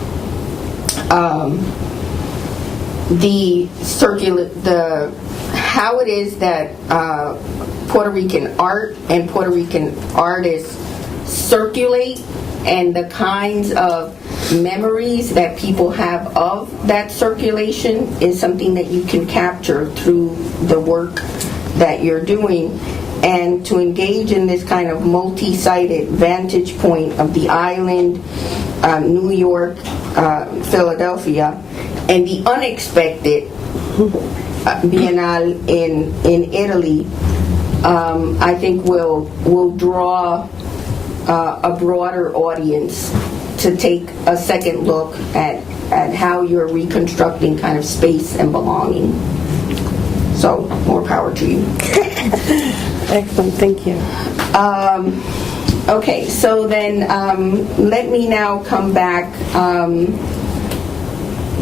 How it is that Puerto Rican art and Puerto Rican artists circulate and the kinds of memories that people have of that circulation is something that you can capture through the work that you're doing. And to engage in this kind of multi-sided vantage point of the island, New York, Philadelphia, and the unexpected Biennale in Italy, I think will draw a broader audience to take a second look at how you're reconstructing kind of space and belonging. So, more power to you. Excellent, thank you. Okay, so then let me now come back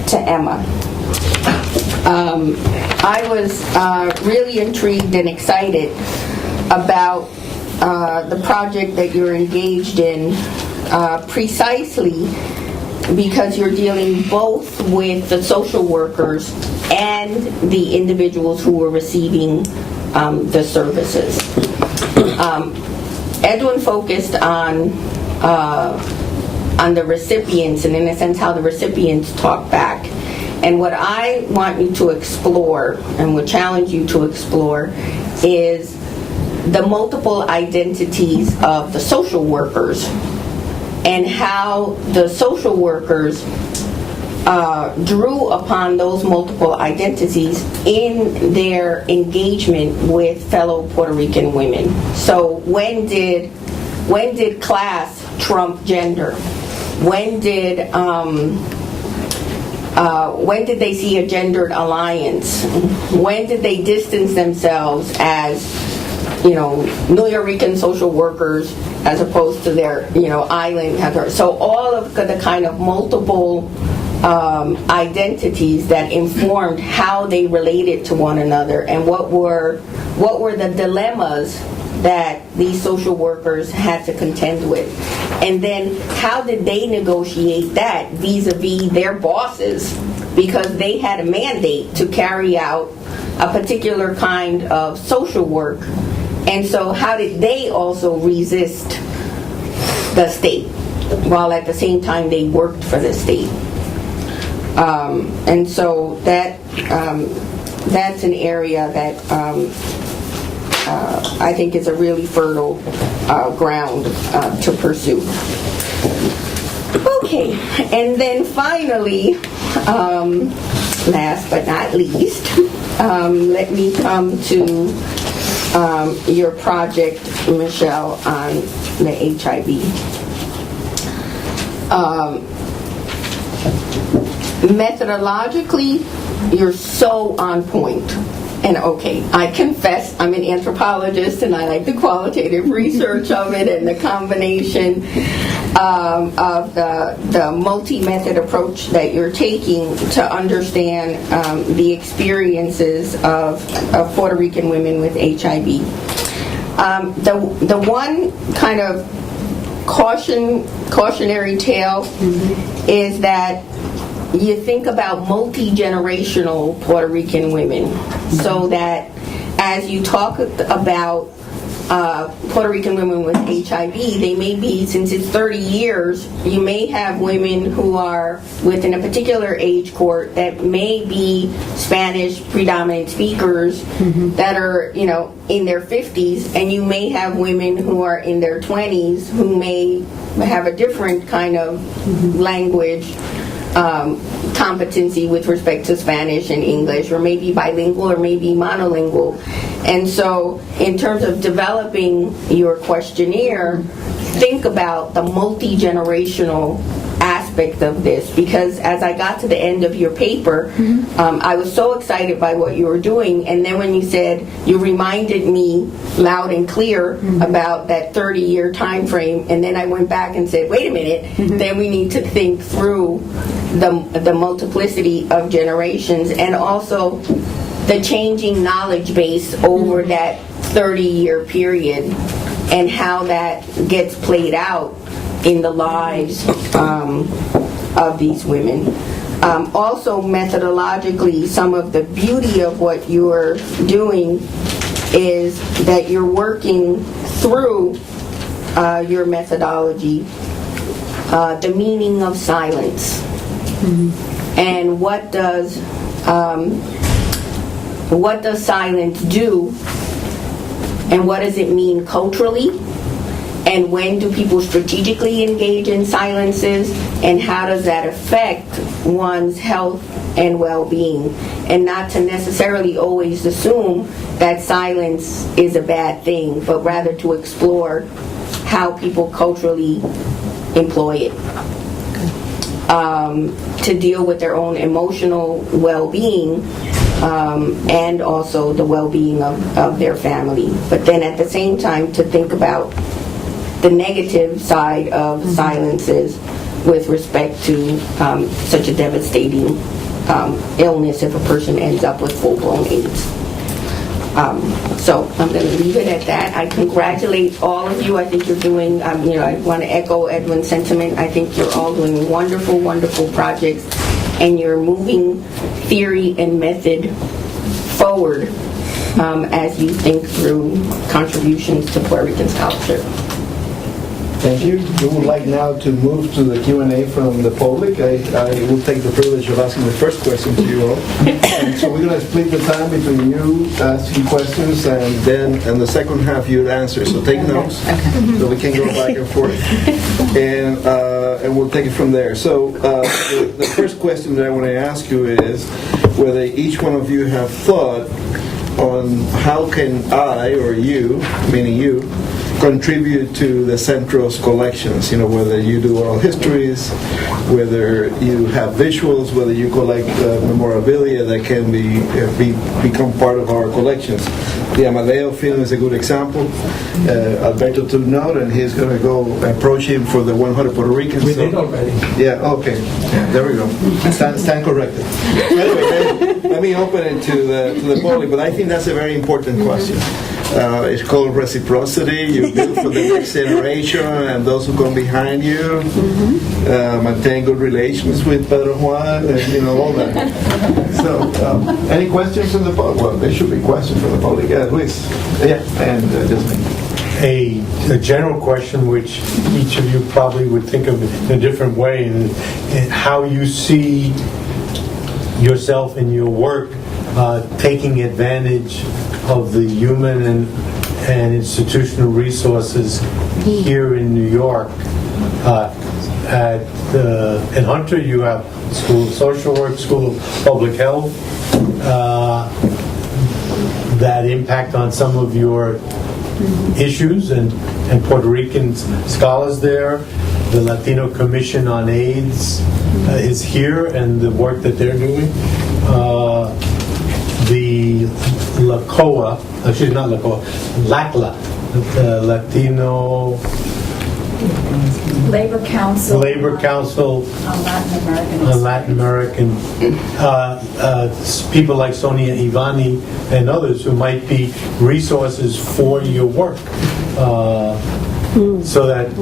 to Emma. I was really intrigued and excited about the project that you're engaged in, precisely because you're dealing both with the social workers and the individuals who were receiving the services. Edwin focused on the recipients, and in a sense how the recipients talk back. And what I want you to explore, and would challenge you to explore, is the multiple identities of the social workers and how the social workers drew upon those multiple identities in their engagement with fellow Puerto Rican women. So when did class trump gender? When did they see a gendered alliance? When did they distance themselves as, New Rican social workers as opposed to their, island? So all of the kind of multiple identities that informed how they related to one another, and what were the dilemmas that these social workers had to contend with, and then how did they negotiate that vis-a-vis their bosses, because they had a mandate to carry out a particular kind of social work, and so how did they also resist the state while at the same time they worked for the state? And so that's an area that I think is a really fertile ground to pursue. Okay, and then finally, last but not least, let me come to your project, Michelle, on the HIV. Methodologically, you're so on point. And okay, I confess I'm an anthropologist and I like the qualitative research of it and the combination of the multi-method approach that you're taking to understand the experiences of Puerto Rican women with HIV. The one kind of cautionary tale is that you think about multi-generational Puerto Rican women, so that as you talk about Puerto Rican women with HIV, they may be, since it's 30 years, you may have women who are within a particular age cohort that may be Spanish predominant speakers that are, in their 50s, and you may have women who are in their 20s who may have a different kind of language competency with respect to Spanish and English, or maybe bilingual or maybe monolingual. And so in terms of developing your questionnaire, think about the multi-generational aspect of this, because as I got to the end of your paper, I was so excited by what you were doing, and then when you said, you reminded me loud and clear about that 30-year time frame, and then I went back and said, wait a minute, then we need to think through the multiplicity of generations, and also the changing knowledge base over that 30-year period, and how that gets played out in the lives of these women. Also, methodologically, some of the beauty of what you're doing is that you're working through your methodology the meaning of silence. And what does silence do, and what does it mean culturally, and when do people strategically engage in silences, and how does that affect one's health and well-being, and not to necessarily always assume that silence is a bad thing, but rather to explore how people culturally employ it to deal with their own emotional well-being, and also the well-being of their family. But then at the same time to think about the negative side of silences with respect to such a devastating illness if a person ends up with full-blown AIDS. So I'm going to leave it at that. I congratulate all of you. I think you're doing, I want to echo Edwin's sentiment. I think you're all doing wonderful, wonderful projects, and you're moving theory and method forward as you think through contributions to Puerto Rican scholarship. Thank you. We would like now to move to the Q&A from the public. I will take the privilege of asking the first question to you all. And so we're going to split the time between you asking questions and then in the second half you'd answer. So take notes so we can go back and forth. And we'll take it from there. So the first question that I want to ask you is whether each one of you have thought on how can I or you, meaning you, contribute to the Centro's collections, whether you do oral histories, whether you have visuals, whether you collect memorabilia that can become part of our collections. The Amadeo film is a good example. Alberto took note, and he's going to go approach him for the 100 Puerto Ricans. We did already. Yeah, okay. Yeah, there we go. Stand corrected. Anyway, let me open it to the public, but I think that's a very important question. It's called reciprocity. You build for the next generation and those who come behind you. Maintain good relations with Pedro Juan, and all that. So, any questions from the public? Well, there should be questions from the public. Luis. Yeah, and Jasmine. A general question, which each of you probably would think of in a different way, and how you see yourself and your work taking advantage of the human and institutional resources here in New York. In Hunter, you have School of Social Work, School of Public Health, that impact on some of your issues, and Puerto Rican scholars there. The Latino Commission on AIDS is here, and the work that they're doing. The LACOA, actually not LACOA, LACLA, the Latino Labor Council on Latin American people like Sonia Ivani and others who might be resources for your work, so that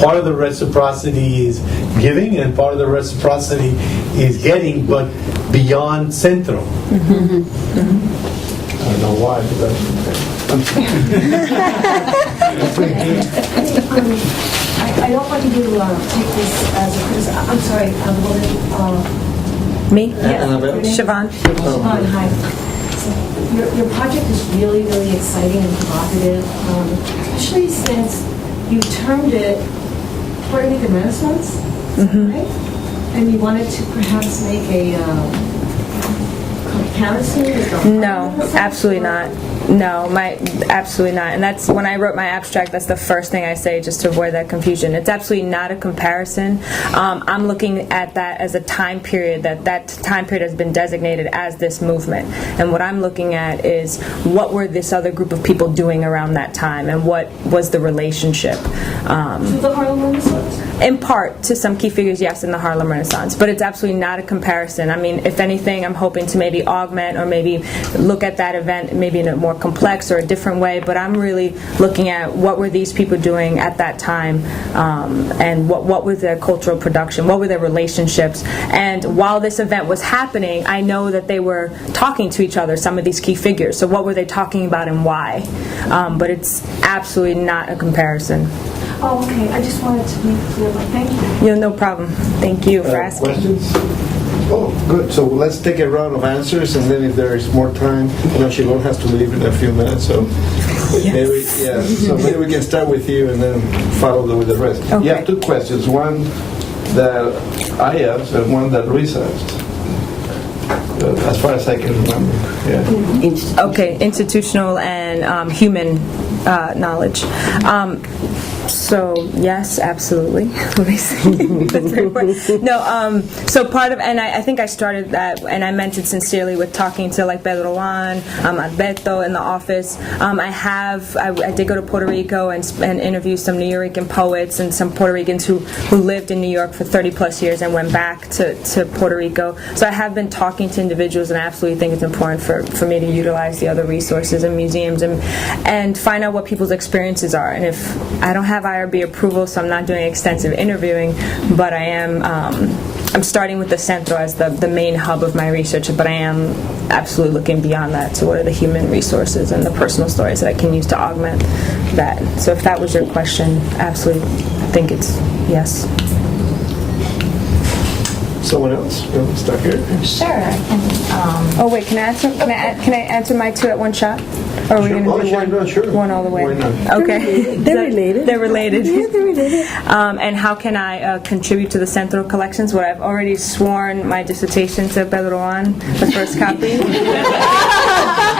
part of the reciprocity is giving and part of the reciprocity is getting, but beyond Centro. I don't know why, but I don't want you to take this as a criticism. I'm sorry, Me? Yes. Siobhan. Siobhan, hi. So your project is really, really exciting and provocative, especially since you termed it Puerto Rican Renaissance, right? And you wanted to perhaps make a comparison with the No, absolutely not. No, absolutely not. And that's when I wrote my abstract, that's the first thing I say, just to avoid that confusion. It's absolutely not a comparison. I'm looking at that as a time period, that time period has been designated as this movement. And what I'm looking at is what were this other group of people doing around that time, and what was the relationship. To the Harlem Renaissance? In part, to some key figures, yes, in the Harlem Renaissance. But it's absolutely not a comparison. I mean, if anything, I'm hoping to maybe augment or maybe look at that event maybe in a more complex or a different way, but I'm really looking at what were these people doing at that time, and what was their cultural production, what were their relationships. And while this event was happening, I know that they were talking to each other, some of these key figures. So what were they talking about and why? But it's absolutely not a comparison. Oh, okay. I just wanted to make it clear, but thank you. Yeah, no problem. Thank you for asking. Questions? Oh, good. So let's take a round of answers, and then if there is more time, Siobhan has to leave in a few minutes. So maybe we can start with you and then follow with the rest. Okay. You have two questions. One that I asked and one that Luis asked. As far as I can remember. Yeah. Okay, institutional and human knowledge. So yes, absolutely. No, so part of, and I think I started that, and I meant it sincerely with talking to like Pedro Juan, Alberto in the office. I did go to Puerto Rico and interview some New Yorican poets and some Puerto Ricans who lived in New York for 30 plus years and went back to Puerto Rico. So I have been talking to individuals, and I absolutely think it's important for me to utilize the other resources and museums and find out what people's experiences are. And if I don't have IRB approval, so I'm not doing extensive interviewing, but I am I'm starting with the Centro as the main hub of my research, but I am absolutely looking beyond that to what are the human resources and the personal stories that I can use to augment that. So if that was your question, absolutely, I think it's yes. Someone else? You want to start here? Sure, I can. Oh wait, can I answer? Can I answer my two at one shot? Or are we going to do one all the way? Okay. They're related. They're related. Yeah, they're related. And how can I contribute to the Centro collections? Well, I've already sworn my dissertation to Pedro Juan, the first copy.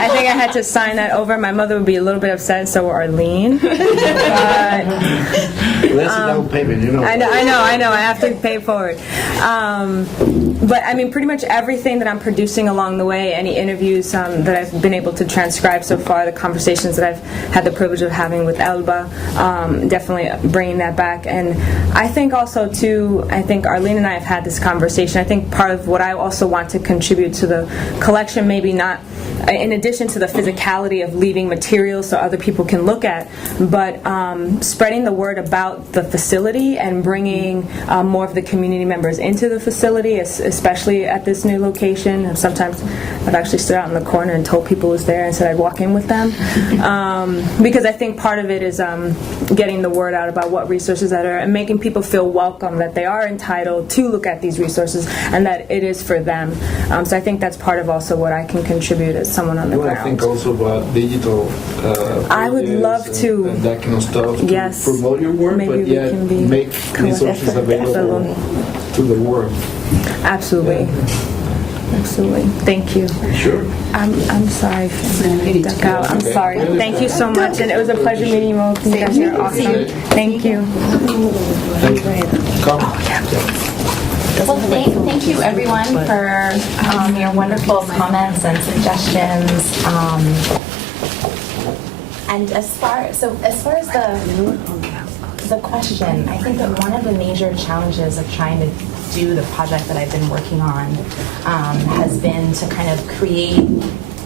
I think I had to sign that over. My mother would be a little bit upset, so would Arlene. But, that's a down payment, you know. I know. I have to pay forward. But I mean, pretty much everything that I'm producing along the way, any interviews that I've been able to transcribe so far, the conversations that I've had the privilege of having with Elba, definitely bringing that back. And I think also, too, I think Arlene and I have had this conversation. I think part of what I also want to contribute to the collection, maybe not in addition to the physicality of leaving materials so other people can look at, but spreading the word about the facility and bringing more of the community members into the facility, especially at this new location. And sometimes I've actually stood out in the corner and told people was there and said I'd walk in with them. Because I think part of it is getting the word out about what resources that are and making people feel welcome, that they are entitled to look at these resources and that it is for them. So I think that's part of also what I can contribute as someone on the ground. I think also about digital I would love to. And that kind of stuff yes. to promote your work, Maybe but yet make resources available to the world. Absolutely. Absolutely. Thank you. Sure. I'm sorry. I'm sorry. Thank you so much, and it was a pleasure meeting you both. You guys are awesome. Thank you. Well, thank you everyone for your wonderful comments and suggestions. And as far as the question, I think that one of the major challenges of trying to do the project that I've been working on has been to kind of create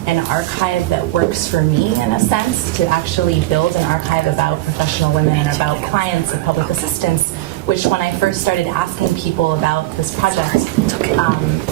an archive that works for me, in a sense, to actually build an archive about professional women and about clients of public assistance, which when I first started asking people about this project,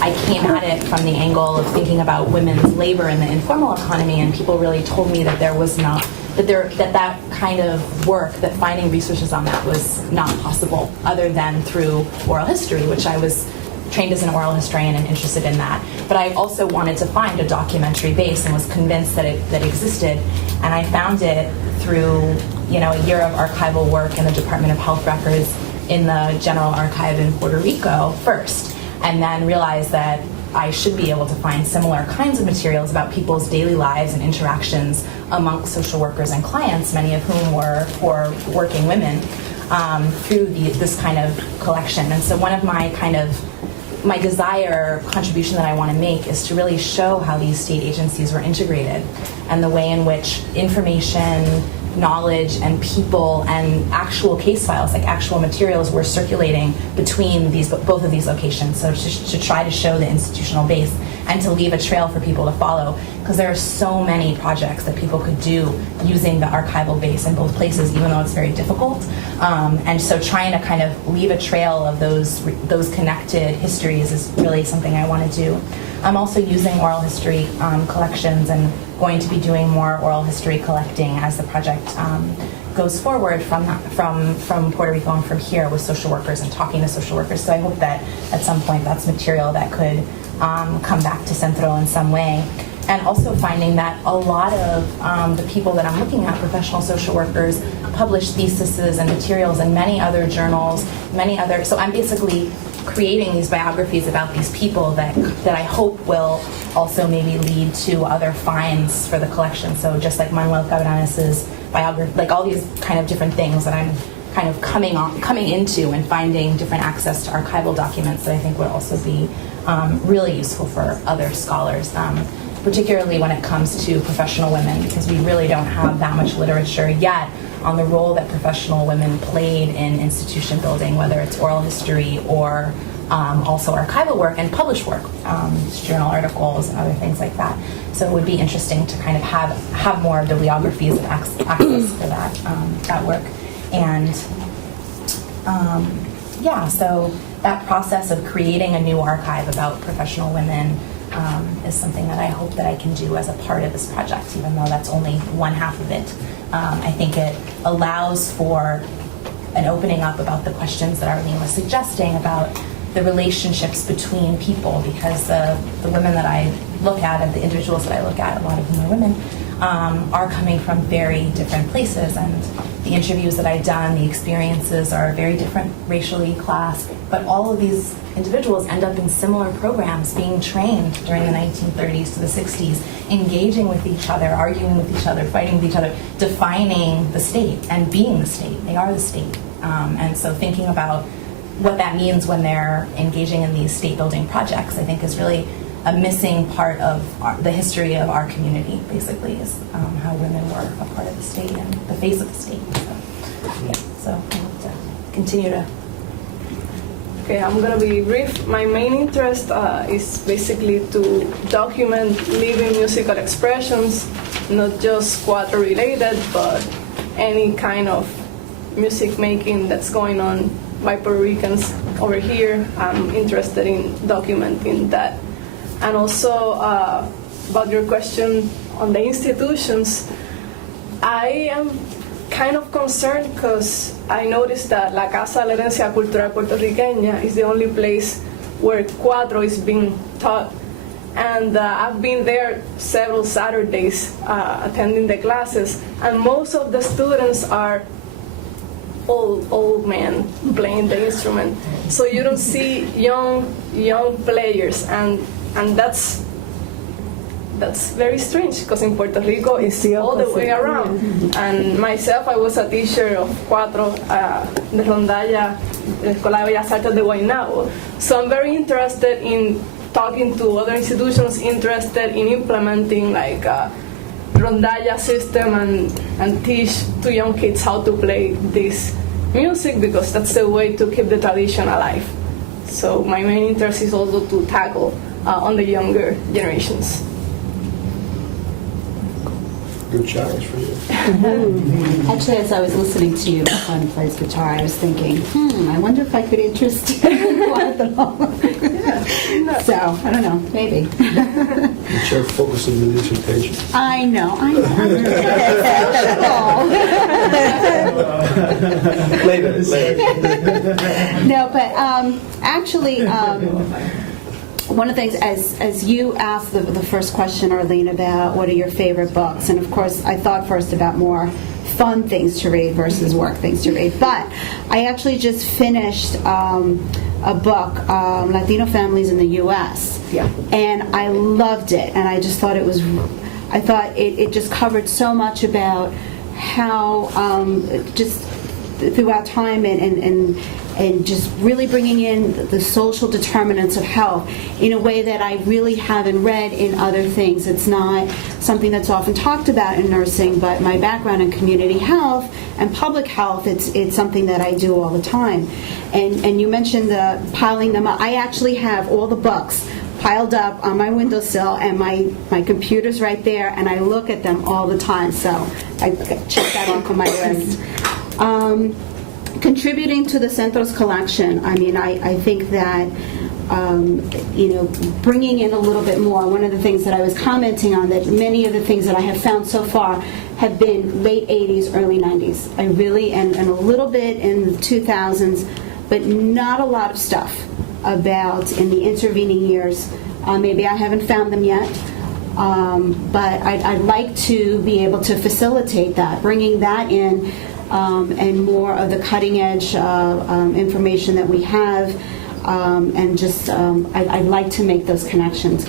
I came at it from the angle of thinking about women's labor in the informal economy, and people really told me that there was not, that kind of work, that finding resources on that was not possible other than through oral history, which I was trained as an oral historian and interested in that. But I also wanted to find a documentary base and was convinced that it existed. And I found it through, a year of archival work in the Department of Health Records in the General Archive in Puerto Rico first, and then realized that I should be able to find similar kinds of materials about people's daily lives and interactions amongst social workers and clients, many of whom were working women, through this kind of collection. And so one of my desire contribution that I want to make is to really show how these state agencies were integrated and the way in which information, knowledge, and people and actual case files, like actual materials, were circulating between both of these locations. So to try to show the institutional base and to leave a trail for people to follow, because there are so many projects that people could do using the archival base in both places, even though it's very difficult. And so trying to kind of leave a trail of those connected histories is really something I want to do. I'm also using oral history collections and going to be doing more oral history collecting as the project goes forward from Puerto Rico and from here with social workers and talking to social workers. So I hope that at some point that's material that could come back to Centro in some way. And also finding that a lot of the people that I'm looking at, professional social workers, publish theses and materials in many other journals, so I'm basically creating these biographies about these people that I hope will also maybe lead to other finds for the collection. So just like Manuel Cabranes's biography, like all these kind of different things that I'm kind of coming into and finding different access to archival documents that I think would also be really useful for other scholars, particularly when it comes to professional women, because we really don't have that much literature yet on the role that professional women played in institution building, whether it's oral history or also archival work and published work, journal articles and other things like that. So it would be interesting to kind of have more bibliographies and access for that work. And so that process of creating a new archive about professional women is something that I hope that I can do as a part of this project, even though that's only one half of it. I think it allows for an opening up about the questions that Arlene was suggesting about the relationships between people, because the women that I look at and the individuals that I look at, a lot of whom are women, are coming from very different places, and the interviews that I've done, the experiences are very different racially, class, but all of these individuals end up in similar programs, being trained during the 1930s to the 60s, engaging with each other, arguing with each other, fighting with each other, defining the state and being the state. They are the state. And so thinking about what that means when they're engaging in these state-building projects, I think is really a missing part of the history of our community, basically, is how women were a part of the state and the face of the state. So I hope to continue to. Okay, I'm gonna be brief. My main interest is basically to document living musical expressions, not just cuatro related, but any kind of music making that's going on by Puerto Ricans over here. I'm interested in documenting that. And also about your question on the institutions, I am kind of concerned because I noticed that La Casa de la Herencia Cultural Puertorriqueña is the only place where cuatro is being taught. And I've been there several Saturdays attending the classes, and most of the students are old men playing the instrument. So you don't see young players, and that's very strange, because in Puerto Rico it's all the way around. And myself, I was a teacher of cuatro, de rondalla, de Escuela de Bellas Artes de Guaynabo. So I'm very interested in talking to other institutions interested in implementing like a rondalla system and teach to young kids how to play this music, because that's the way to keep the tradition alive. So my main interest is also to tackle on the younger generations. Good challenge for you. Actually, as I was listening to you, my son plays guitar, I was thinking, I wonder if I could interest one of them all. So, I don't know, maybe. It's your focus of the dissertation. I know. Later. No, but actually, one of the things, as you asked the first question, Arlene, about what are your favorite books, and of course I thought first about more fun things to read versus work things to read, but I actually just finished a book, Latino Families in the U.S., and I loved it, and I just thought it just covered so much about how just throughout time and just really bringing in the social determinants of health in a way that I really haven't read in other things. It's not something that's often talked about in nursing, but my background in community health and public health, it's something that I do all the time. And you mentioned the piling them up. I actually have all the books piled up on my windowsill, and my computer's right there, and I look at them all the time, so I check that off on my list. Contributing to the Centro's collection, I mean, I think that, bringing in a little bit more, one of the things that I was commenting on, that many of the things that I have found so far have been late 80s, early 90s. I really, and a little bit in the 2000s, but not a lot of stuff about in the intervening years. Maybe I haven't found them yet. But I'd like to be able to facilitate that, bringing that in, and more of the cutting edge information that we have, and just I'd like to make those connections.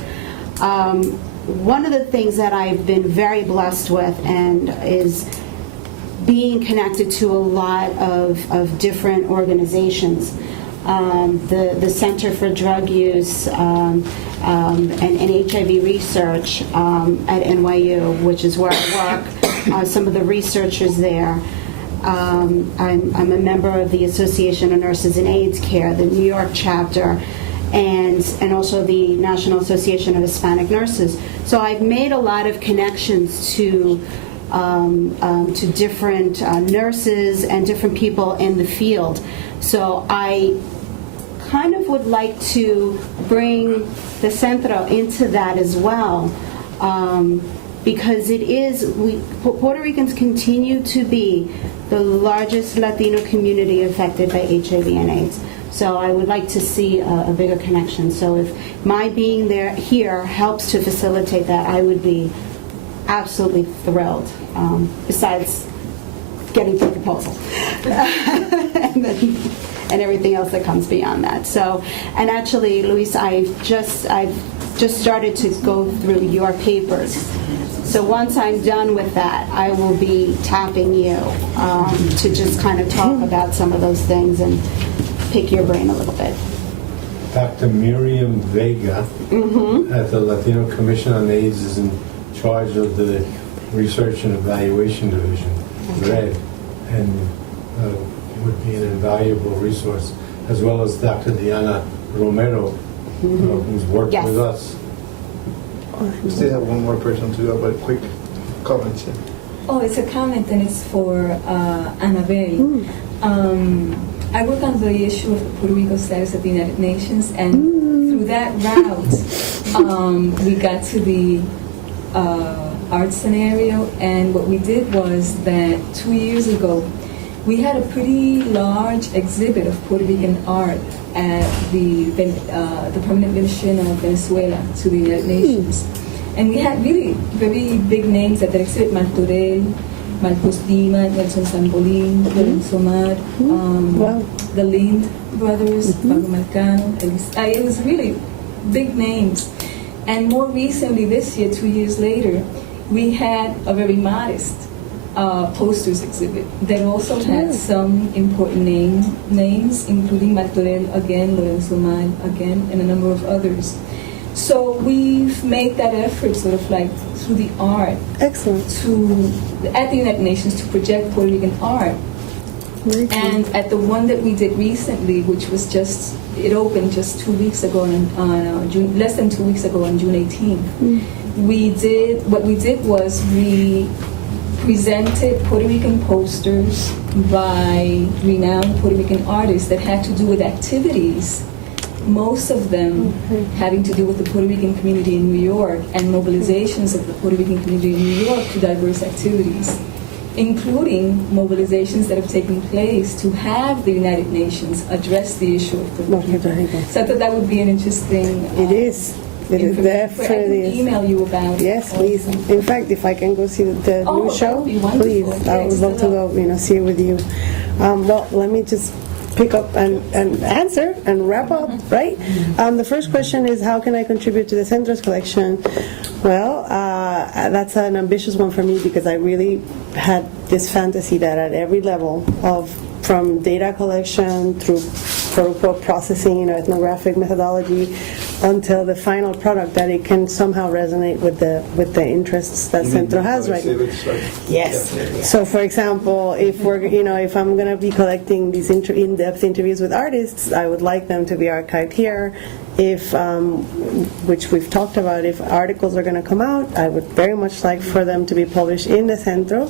One of the things that I've been very blessed with and is being connected to a lot of different organizations. The Center for Drug Use and HIV research at NYU, which is where I work. Some of the researchers there. I'm a member of the Association of Nurses in AIDS Care, the New York chapter, and also the National Association of Hispanic Nurses. So I've made a lot of connections to different nurses and different people in the field. So I kind of would like to bring the Centro into that as well, because Puerto Ricans continue to be the largest Latino community affected by HIV and AIDS. So I would like to see a bigger connection. So if my being here helps to facilitate that, I would be absolutely thrilled, besides getting the proposal and everything else that comes beyond that. So, and actually, Luis, I've just started to go through your papers. So once I'm done with that, I will be tapping you to just kind of talk about some of those things and pick your brain a little bit. Dr. Miriam Vega at the Latino Commission on AIDS is in charge of the Research and Evaluation Division, RED, and would be an invaluable resource, as well as Dr. Diana Romero, who's worked with us. We still have one more person to go, but quick comments. Yeah. Oh, it's a comment and it's for Annabelle. I work on the issue of Puerto Rico status at the United Nations, and through that route, we got to the art scenario, and what we did was that 2 years ago, we had a pretty large exhibit of Puerto Rican art at the Permanent Mission of Venezuela to the United Nations. And we had really very big names at that exhibit: Martorell, Marcos Dima, Nelson Sambolin, Lorenzo Mar, the Lind brothers, Pablo Marcano. It was really big names. And more recently, this year, 2 years later, we had a very modest posters exhibit that also had some important names, including Martorell again, Lorenzo Mar again, and a number of others. So we've made that effort sort of like through the art at the United Nations to project Puerto Rican art. And at the one that we did recently, which was it opened just 2 weeks ago on June, less than 2 weeks ago on June 18th. We presented Puerto Rican posters by renowned Puerto Rican artists that had to do with activities, most of them having to do with the Puerto Rican community in New York and mobilizations of the Puerto Rican community in New York to diverse activities, including mobilizations that have taken place to have the United Nations address the issue of Puerto Rico. So I thought that would be an interesting... It is. It is definitely. I can email you about it. Yes, please. In fact, if I can go see the new show, please, I would love to go, see it with you. Well, let me just pick up and answer and wrap up, right? The first question is, how can I contribute to the Centro's collection? Well, that's an ambitious one for me because I really had this fantasy that at every level from data collection through protocol processing, ethnographic methodology, until the final product, that it can somehow resonate with the interests that Centro has right now. Yes. So, for example, if I'm going to be collecting these in-depth interviews with artists, I would like them to be archived here. Which we've talked about, if articles are going to come out, I would very much like for them to be published in the Centro.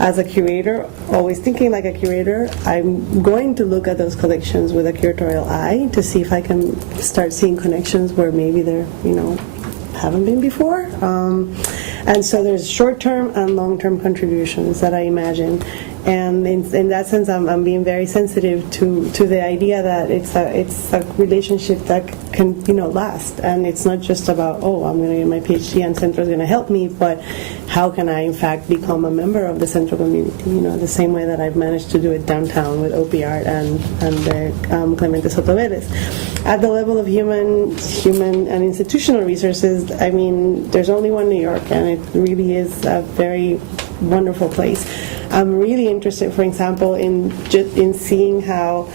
As a curator, always thinking like a curator, I'm going to look at those collections with a curatorial eye to see if I can start seeing connections where maybe there, haven't been before. And so there's short-term and long-term contributions that I imagine. And in that sense, I'm being very sensitive to the idea that it's a relationship that can last, and it's not just about I'm going to get my PhD and Centro is going to help me, but how can I in fact become a member of the Centro community? The same way that I've managed to do it downtown with OP Art and Clemente Soto Vélez. At the level of human and institutional resources, I mean, there's only one New York, and it really is a very wonderful place. I'm really interested, for example, in seeing how,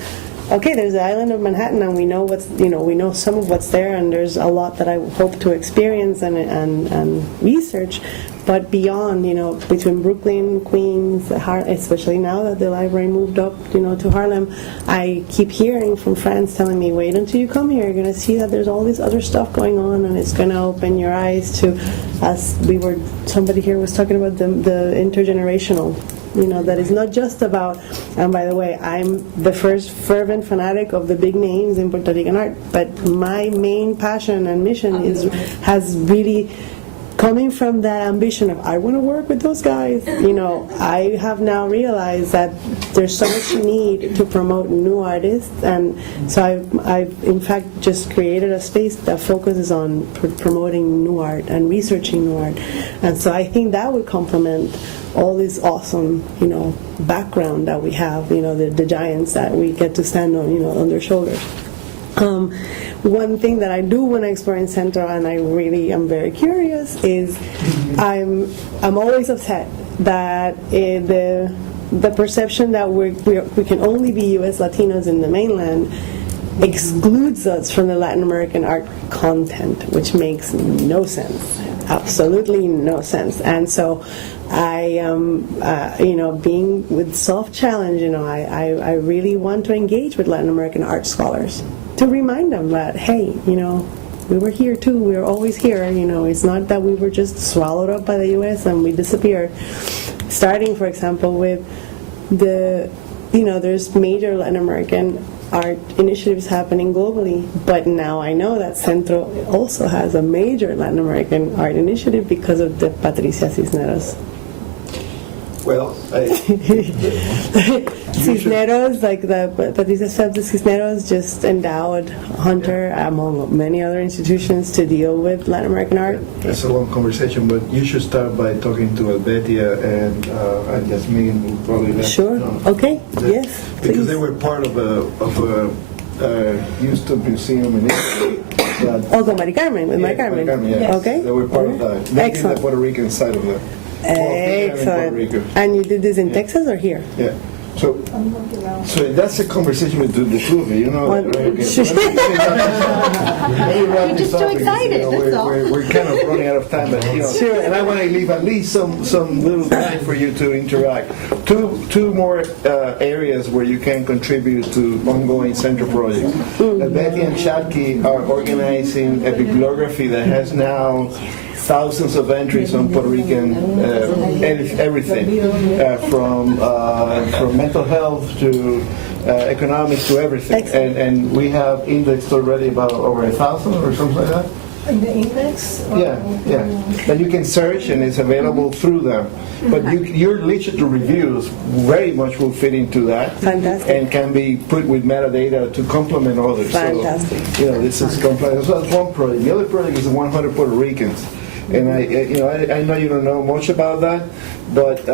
there's the island of Manhattan, and we know we know some of what's there, and there's a lot that I hope to experience and research. But beyond, between Brooklyn, Queens, especially now that the library moved up, to Harlem, I keep hearing from friends telling me, wait until you come here, you're going to see that there's all this other stuff going on, and it's going to open your eyes to, somebody here was talking about the intergenerational that is not just about, and by the way, I'm the first fervent fanatic of the big names in Puerto Rican art, but my main passion and mission has really coming from that ambition of I want to work with those guys. I have now realized that there's so much need to promote new artists, and so I've in fact just created a space that focuses on promoting new art and researching new art, and so I think that would complement all this awesome background that we have, the giants that we get to stand on their shoulders. One thing that I do when I explore in Centro, and I really am very curious, is I'm always upset that the perception that we can only be U.S. Latinos in the mainland excludes us from the Latin American art content, which makes no sense, absolutely no sense. And so I being with Soft Challenge, I really want to engage with Latin American art scholars to remind them that, hey, we were here too, we were always here, it's not that we were just swallowed up by the U.S. and we disappeared. Starting, for example, with there's major Latin American art initiatives happening globally, but now I know that Centro also has a major Latin American art initiative because of the Patricia Cisneros. Well, Cisneros, like the Patricia Cisneros, just endowed Hunter, among many other institutions, to deal with Latin American art. It's a long conversation, but you should start by talking to Albetia and Jasmine, who probably. Sure. Okay. Yes. Because please. they were part of a Houston museum in Italy. Also, Mari Carmen, with Mari Carmen. Yes. Okay. They were part of that. Making the Puerto Rican side of that. Excellent. And you did this in Texas or here? Yeah. So that's a conversation with the two of you, You're just too excited, that's all. We're kind of running out of time, but Sure. and I want to leave at least some little time for you to interact. Two more areas where you can contribute to ongoing center projects. Betty and Shadki are organizing a bibliography that has now thousands of entries on Puerto Rican everything, from mental health to economics to everything, and we have indexed already about over 1,000 or something like that. In the index? Yeah. And you can search, and it's available through them. But your literature reviews very much will fit into that. Fantastic. And can be put with metadata to complement others. Fantastic. So, this is complex. So that's one project. The other project is the 100 Puerto Ricans. And I know you don't know much about that, but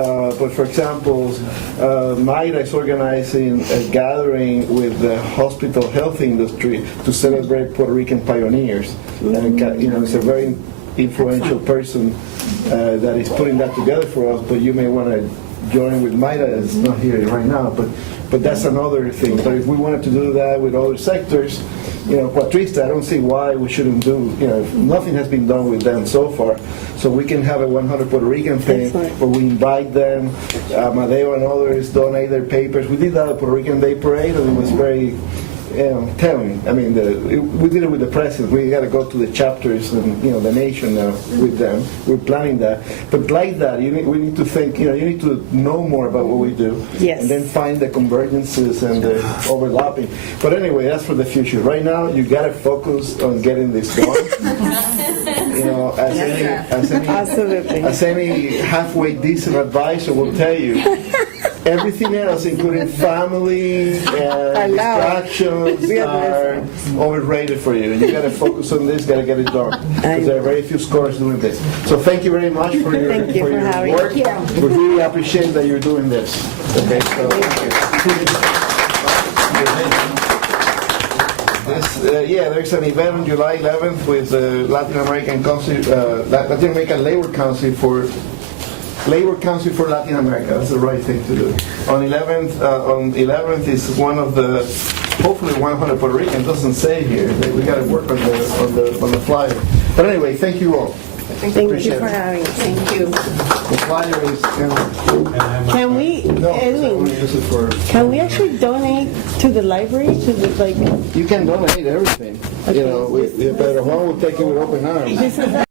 for example, Mayra is organizing a gathering with the hospital health industry to celebrate Puerto Rican pioneers. And it's a very influential person that is putting that together for us. But you may want to join with Mayra. It's not here right now, but that's another thing. So if we wanted to do that with other sectors, Patricia, I don't see why we shouldn't do, nothing has been done with them so far. So we can have a 100 Puerto Rican thing where we invite them, Amadeo and others donate their papers. We did that at Puerto Rican Day Parade, and it was very telling. I mean, we did it with the president. We got to go to the chapters and the nation now with them. We're planning that. But like that, we need to think. You need to know more about what we do, and then find the convergences and the overlapping. But anyway, that's for the future. Right now, you got to focus on getting this done. As any halfway decent advisor will tell you. Everything else, including family and distractions, are overrated for you. You got to focus on this, got to get it done. Because there are very few scholars doing this. So thank you very much for your work. We really appreciate that you're doing this. Okay, so there's an event on July 11th with the Latin American Labor Council for Latin America. That's the right thing to do. On 11th is one of the, hopefully 100 Puerto Rican. Doesn't say here. We got to work on the flyer. But anyway, thank you all. Thank you for having us. Thank you. The flyer is. Can we? Can we actually donate to the library? You can donate everything. But Juan will take it with open arms.